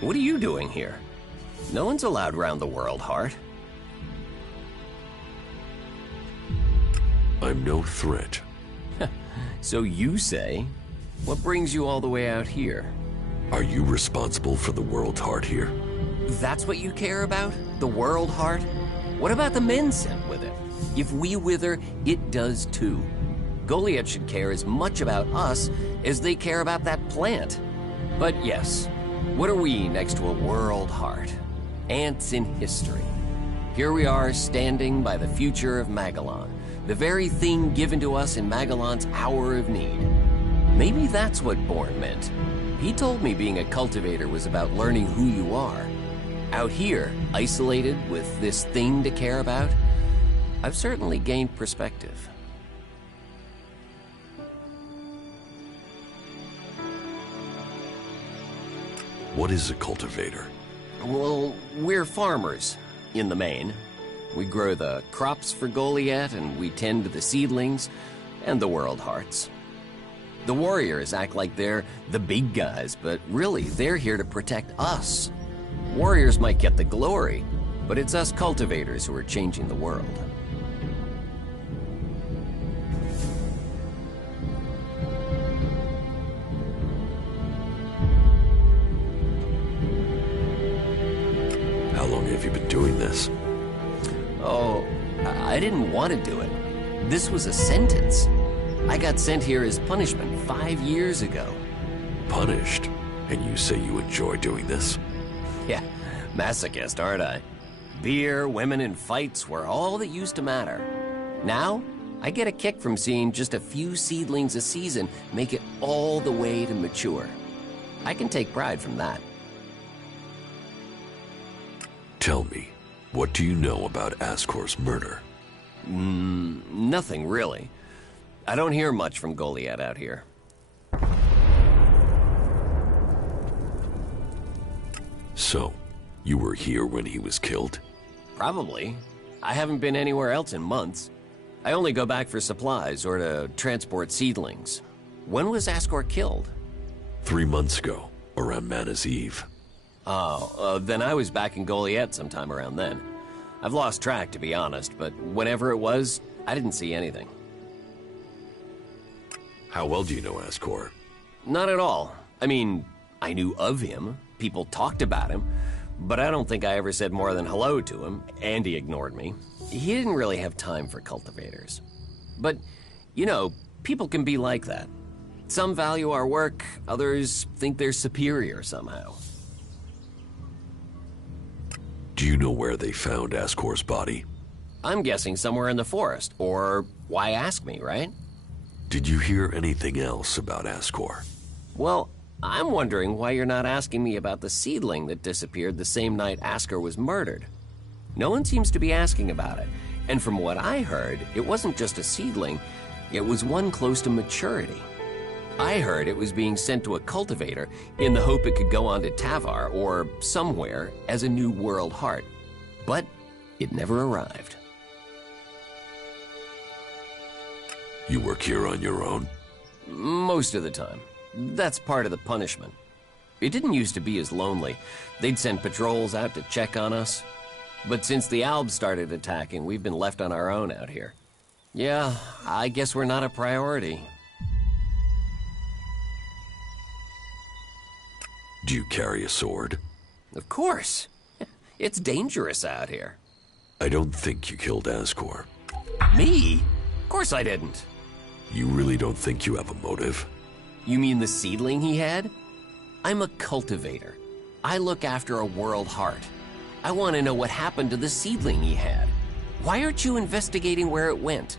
What are you doing here? No one's allowed round the world, Heart. I'm no threat. So you say. What brings you all the way out here? Are you responsible for the world, Heart, here? That's what you care about? The world, Heart? What about the men sent with it? If we wither, it does too. Goliath should care as much about us as they care about that plant. But yes, what are we next to a world, Heart? Ants in history. Here we are standing by the future of Magellan, the very thing given to us in Magellan's hour of need. Maybe that's what Bourne meant. He told me being a cultivator was about learning who you are. Out here, isolated with this thing to care about, I've certainly gained perspective. What is a cultivator? Well, we're farmers, in the main. We grow the crops for Goliath, and we tend to the seedlings and the world hearts. The warriors act like they're the big guys, but really, they're here to protect us. Warriors might get the glory, but it's us cultivators who are changing the world. How long have you been doing this? Oh, I didn't want to do it. This was a sentence. I got sent here as punishment 5 years ago. Punished? And you say you enjoy doing this? Yeah, masochist, aren't I? Beer, women, and fights were all that used to matter. Now, I get a kick from seeing just a few seedlings a season make it all the way to mature. I can take pride from that. Tell me, what do you know about Ascor's murder? Nothing really. I don't hear much from Goliath out here. So, you were here when he was killed? Probably. I haven't been anywhere else in months. I only go back for supplies or to transport seedlings. When was Ascor killed? 3 months ago, around Mana's Eve. Oh, then I was back in Goliath sometime around then. I've lost track, to be honest, but whenever it was, I didn't see anything. How well do you know Ascor? Not at all. I mean, I knew of him. People talked about him. But I don't think I ever said more than hello to him, and he ignored me. He didn't really have time for cultivators. But, you know, people can be like that. Some value our work, others think they're superior somehow. Do you know where they found Ascor's body? I'm guessing somewhere in the forest, or why ask me, right? Did you hear anything else about Ascor? Well, I'm wondering why you're not asking me about the seedling that disappeared the same night Ascor was murdered. No one seems to be asking about it, and from what I heard, it wasn't just a seedling, it was one close to maturity. I heard it was being sent to a cultivator in the hope it could go on to Tavar or somewhere as a new world heart. But it never arrived. You work here on your own? Most of the time. That's part of the punishment. It didn't used to be as lonely. They'd send patrols out to check on us. But since the Albs started attacking, we've been left on our own out here. Yeah, I guess we're not a priority. Do you carry a sword? Of course. It's dangerous out here. I don't think you killed Ascor. Me? Of course I didn't. You really don't think you have a motive? You mean the seedling he had? I'm a cultivator. I look after a world heart. I want to know what happened to the seedling he had. Why aren't you investigating where it went?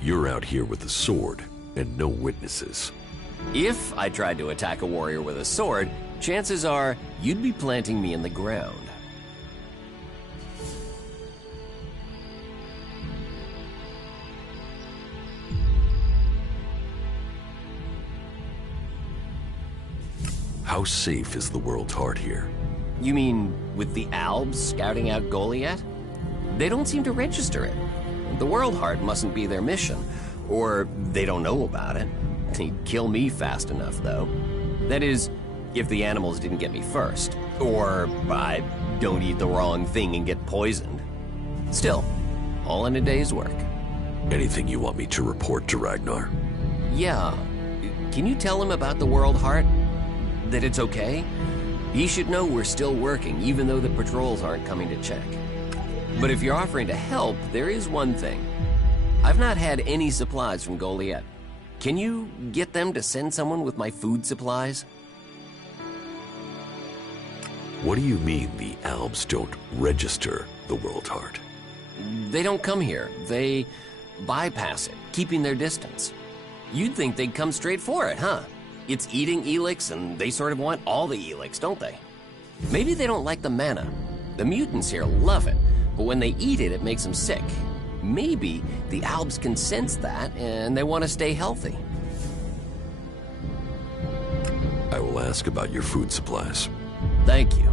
You're out here with a sword and no witnesses. If I tried to attack a warrior with a sword, chances are you'd be planting me in the ground. How safe is the world's heart here? You mean with the Albs scouting out Goliath? They don't seem to register it. The World Heart mustn't be their mission, or they don't know about it. They'd kill me fast enough, though. That is, If the animals didn't get me first. Or I don't eat the wrong thing and get poisoned. Still, all in a day's work. Anything you want me to report to Ragnar? Yeah. Can you tell him about the World Heart? That it's okay? He should know we're still working, even though the patrols aren't coming to check. But if you're offering to help, there is one thing. I've not had any supplies from Goliath. Can you get them to send someone with my food supplies? What do you mean the Albs don't register the World Heart? They don't come here. They bypass it, keeping their distance. You'd think they'd come straight for it, huh? It's eating Elex, and they sort of want all the Elex, don't they? Maybe they don't like the mana. The mutants here love it, but when they eat it, it makes them sick. Maybe the Albs can sense that, and they want to stay healthy. I will ask about your food supplies. Thank you.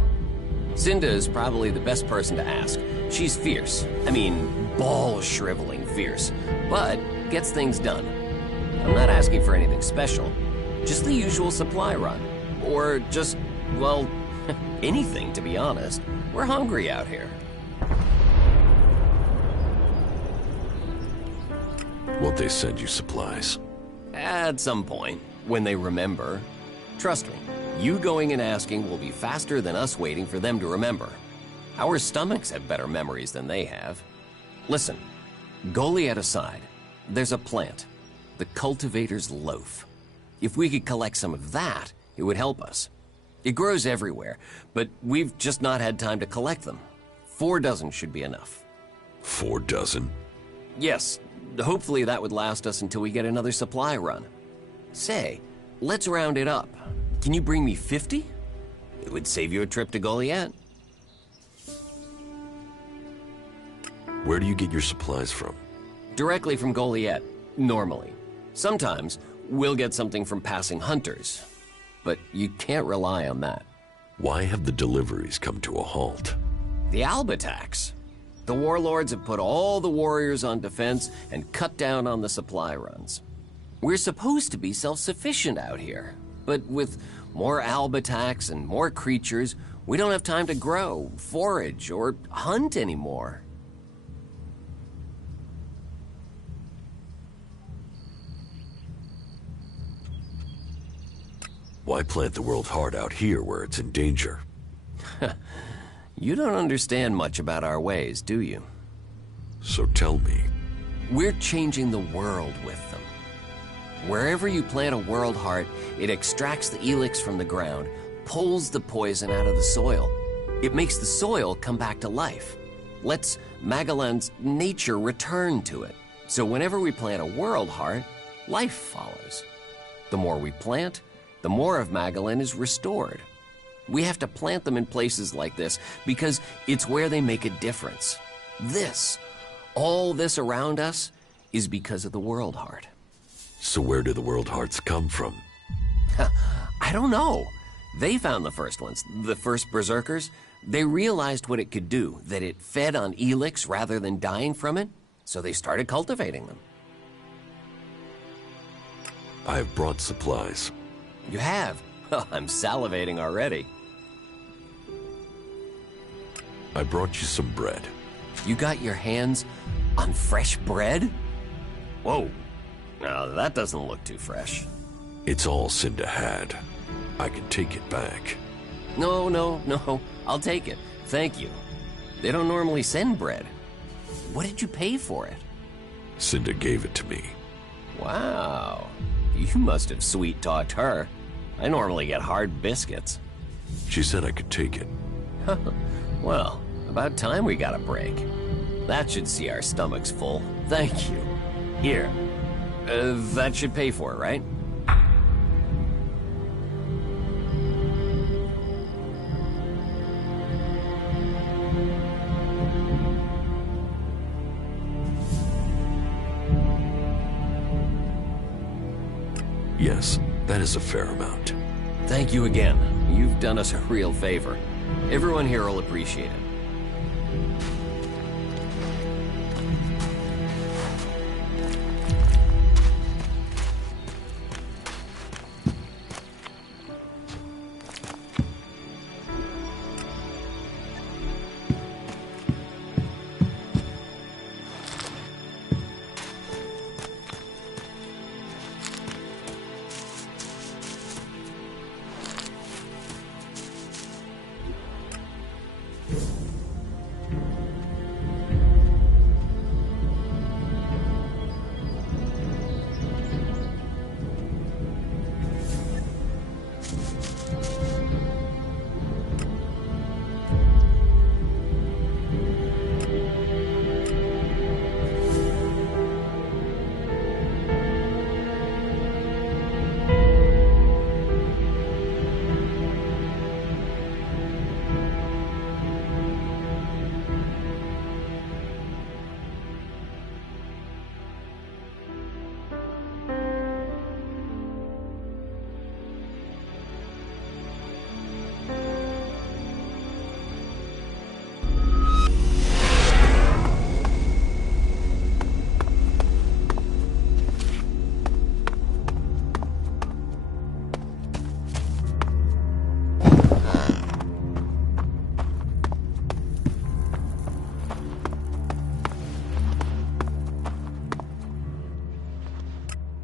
Cinda is probably the best person to ask. She's fierce. I mean, ball-shriveling fierce, but gets things done. I'm not asking for anything special. Just the usual supply run. Or just, well, anything, to be honest. We're hungry out here. Won't they send you supplies? At some point, when they remember. Trust me, you going and asking will be faster than us waiting for them to remember. Our stomachs have better memories than they have. Listen, Goliath aside, there's a plant, the cultivator's loaf. If we could collect some of that, it would help us. It grows everywhere, but we've just not had time to collect them. 4 dozen should be enough. 4 dozen? Yes, hopefully that would last us until we get another supply run. Say, let's round it up. Can you bring me 50? It would save you a trip to Goliath. Where do you get your supplies from? Directly from Goliath, normally. Sometimes, we'll get something from passing hunters. But you can't rely on that. Why have the deliveries come to a halt? The Alb attacks. The warlords have put all the warriors on defense and cut down on the supply runs. We're supposed to be self-sufficient out here, but with more Alb attacks and more creatures, we don't have time to grow, forage, or hunt anymore. Why plant the World Heart out here where it's in danger? You don't understand much about our ways, do you? So tell me. We're changing the world with them. Wherever you plant a World Heart, it extracts the Elex from the ground, pulls the poison out of the soil. It makes the soil come back to life. Lets Magellan's nature return to it. So whenever we plant a World Heart, life follows. The more we plant, the more of Magellan is restored. We have to plant them in places like this because it's where they make a difference. All this around us, is because of the World Heart. So where do the World Hearts come from? I don't know. They found the first ones, the first Berserkers. They realized what it could do, that it fed on Elex rather than dying from it, so they started cultivating them. I have brought supplies. You have? I'm salivating already. I brought you some bread. You got your hands on fresh bread? Whoa. Now, that doesn't look too fresh. It's all Cinda had. I can take it back. No. I'll take it. Thank you. They don't normally send bread. What did you pay for it? Cinda gave it to me. Wow. You must have sweet-talked her. I normally get hard biscuits. She said I could take it. Well, about time we got a break. That should see our stomachs full. Thank you. Here. That should pay for it, right? Yes, that is a fair amount. Thank you again. You've done us a real favor. Everyone here will appreciate it.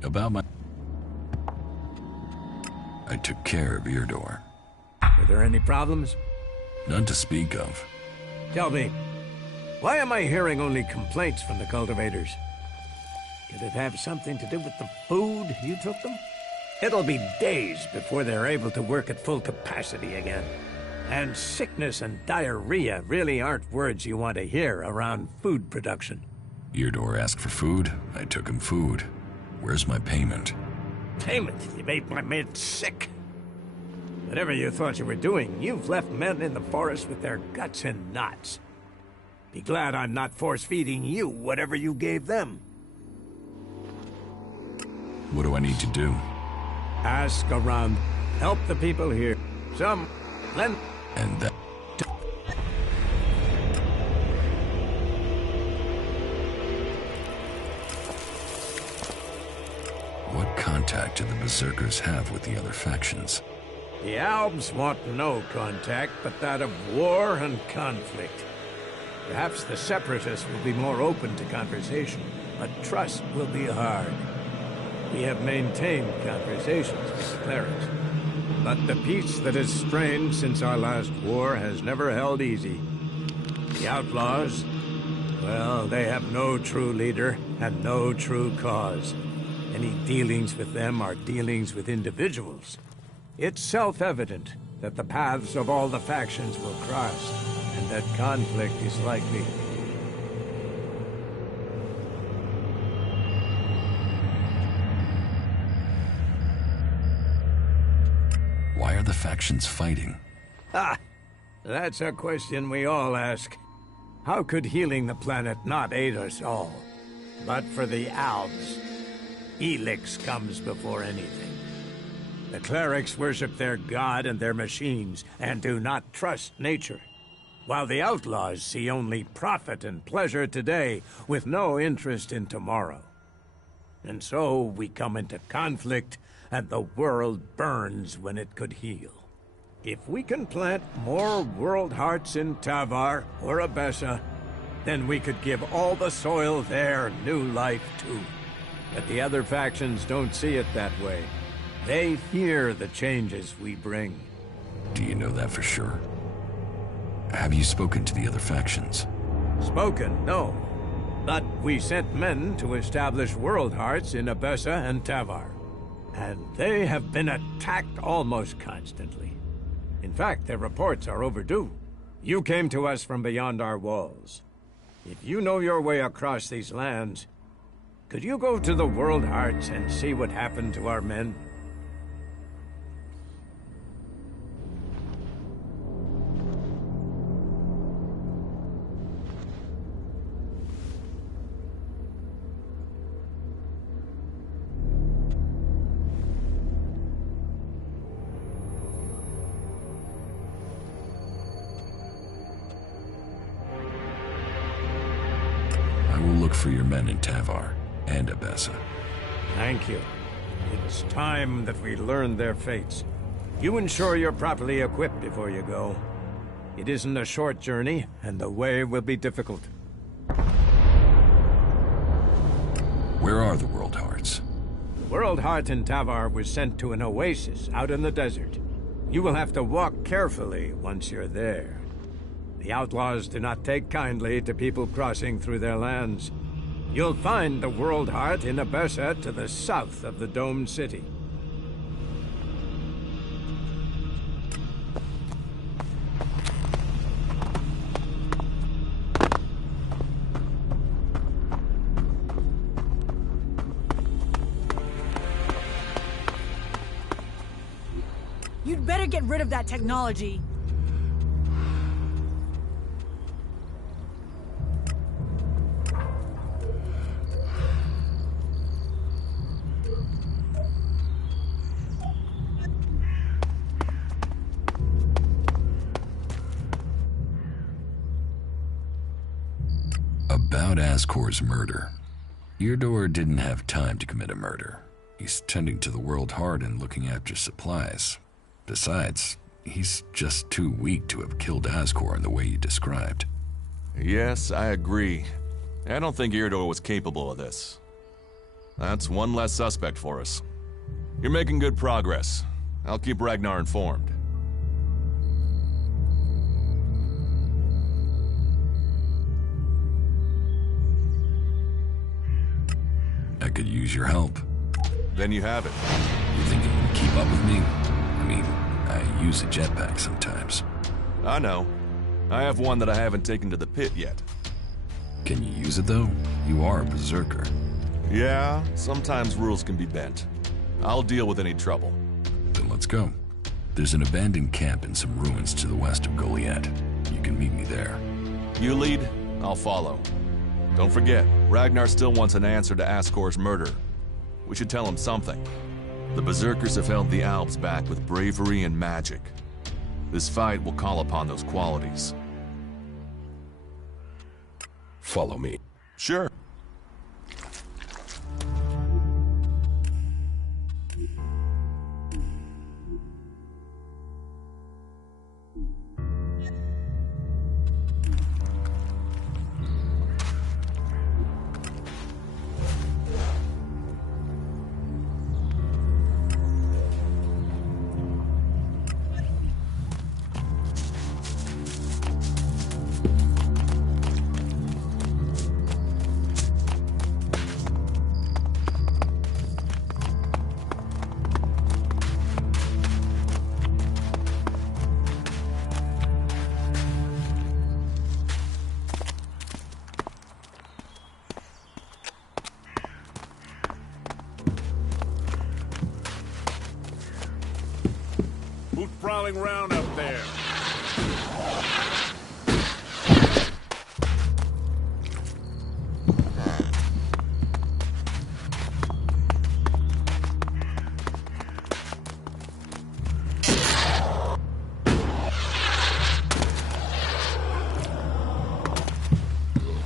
About my... I took care of your door. Were there any problems? None to speak of. Tell me, why am I hearing only complaints from the cultivators? Could it have something to do with the food you took them? It'll be days before they're able to work at full capacity again. And sickness and diarrhea really aren't words you want to hear around food production. Eardor asked for food, I took him food. Where's my payment? Payment? You made my men sick. Whatever you thought you were doing, you've left men in the forest with their guts in knots. Be glad I'm not force-feeding you whatever you gave them. What do I need to do? Ask around. Help the people here. Some lend... And that... What contact do the Berserkers have with the other factions? The Albs want no contact but that of war and conflict. Perhaps the Separatists will be more open to conversation, but trust will be hard. We have maintained conversations with the clerics, but the peace that has strained since our last war has never held easy. The outlaws, well, they have no true leader and no true cause. Any dealings with them are dealings with individuals. It's self-evident that the paths of all the factions will cross, and that conflict is likely. Why are the factions fighting? Ah, that's a question we all ask. How could healing the planet not aid us all? But for the Albs, Elex comes before anything. The clerics worship their god and their machines, and do not trust nature. While the outlaws see only profit and pleasure today, with no interest in tomorrow. And so we come into conflict, and the world burns when it could heal. If we can plant more world hearts in Tavar or Abessa, then we could give all the soil there new life too. But the other factions don't see it that way. They fear the changes we bring. Do you know that for sure? Have you spoken to the other factions? Spoken, no. But we sent men to establish world hearts in Abessa and Tavar. And they have been attacked almost constantly. In fact, their reports are overdue. You came to us from beyond our walls. If you know your way across these lands, could you go to the World Hearts and see what happened to our men? Look for your men in Tavar and Abessa. Thank you. It's time that we learn their fates. You ensure you're properly equipped before you go. It isn't a short journey, and the way will be difficult. Where are the World Hearts? The World Heart in Tavar was sent to an oasis out in the desert. You will have to walk carefully once you're there. The outlaws do not take kindly to people crossing through their lands. You'll find the World Heart in a bersa to the south of the domed city. You'd better get rid of that technology. About Ascor's murder. Eardor didn't have time to commit a murder. He's tending to the World Heart and looking after supplies. Besides, he's just too weak to have killed Ascor in the way you described. Yes, I agree. I don't think Eardor was capable of this. That's one less suspect for us. You're making good progress. I'll keep Ragnar informed. I could use your help. Then you have it. You think you can keep up with me? I mean, I use a jetpack sometimes. I know. I have one that I haven't taken to the pit yet. Can you use it, though? You are a berserker. Yeah, sometimes rules can be bent. I'll deal with any trouble. Then let's go. There's an abandoned camp in some ruins to the west of Goliath. You can meet me there. You lead, I'll follow. Don't forget, Ragnar still wants an answer to Ascor's murder. We should tell him something. The Berserkers have held the Alps back with bravery and magic. This fight will call upon those qualities. Follow me. Sure. Prowling around up there.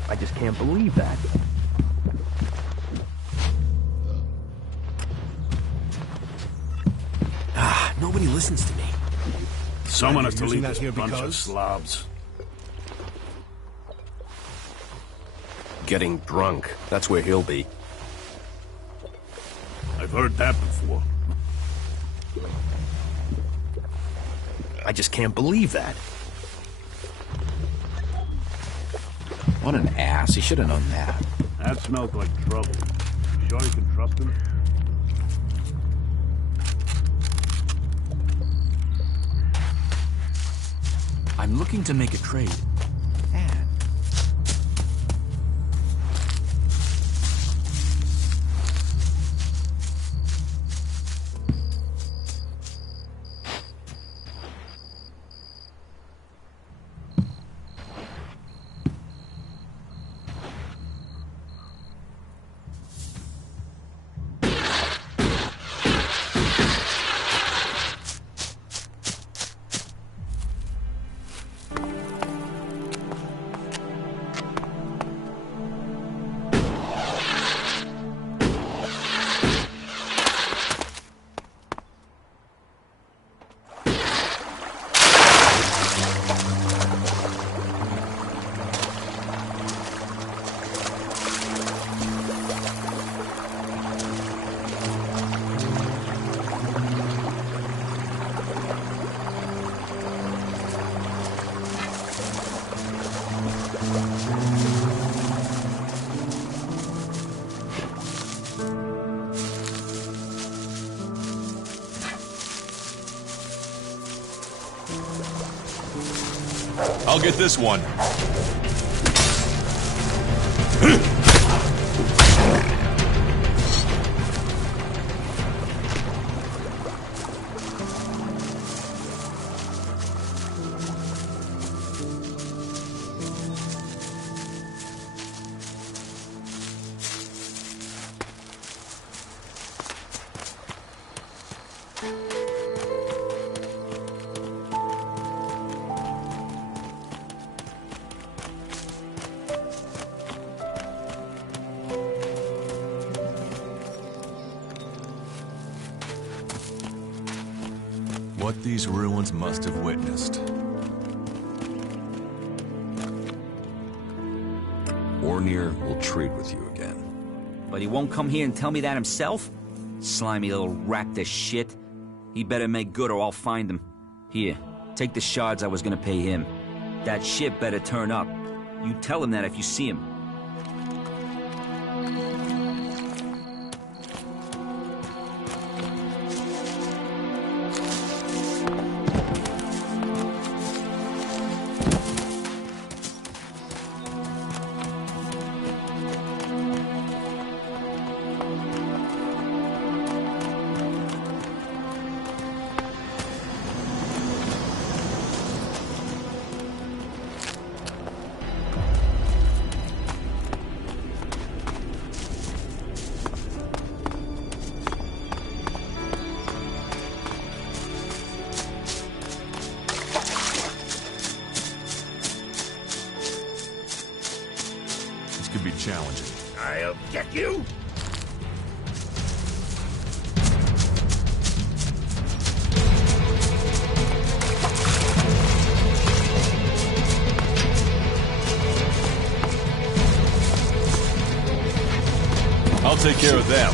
I just can't believe that. Nobody listens to me. Someone has to leave this bunch of slobs. Getting drunk. That's where he'll be. I've heard that before. I just can't believe that. What an ass. He should have known that. That smelled like trouble. You sure you can trust him? I'm looking to make a trade. I'll get this one. What these ruins must have witnessed. Ornir will trade with you again. But he won't come here and tell me that himself? Slimy little rat this shit. He better make good or I'll find him. Here, take the shards I was gonna pay him. That shit better turn up. You tell him that if you see him. Could be challenging. I'll get you! I'll take care of them.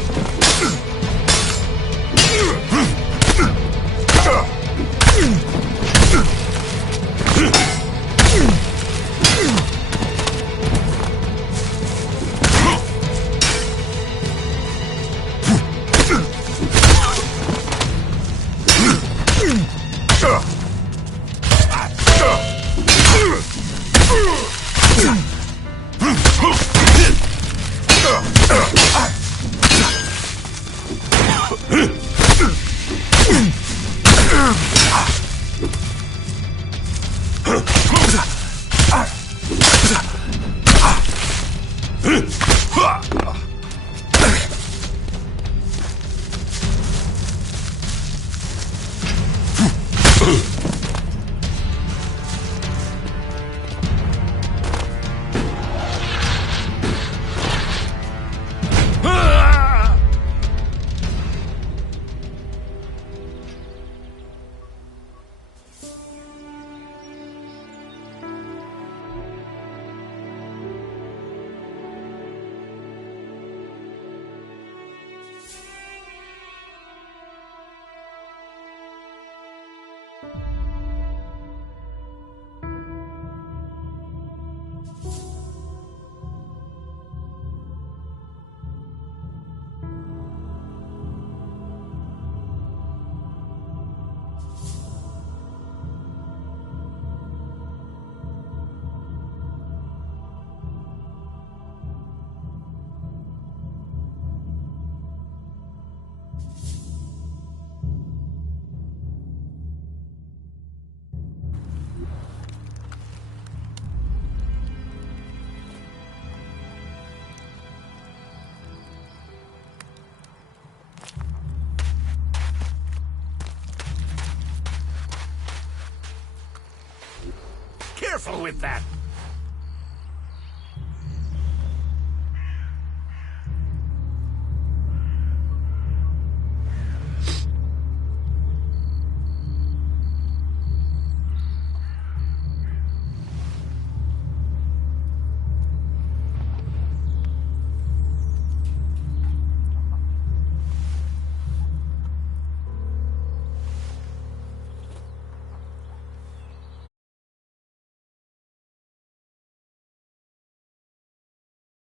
Careful with that!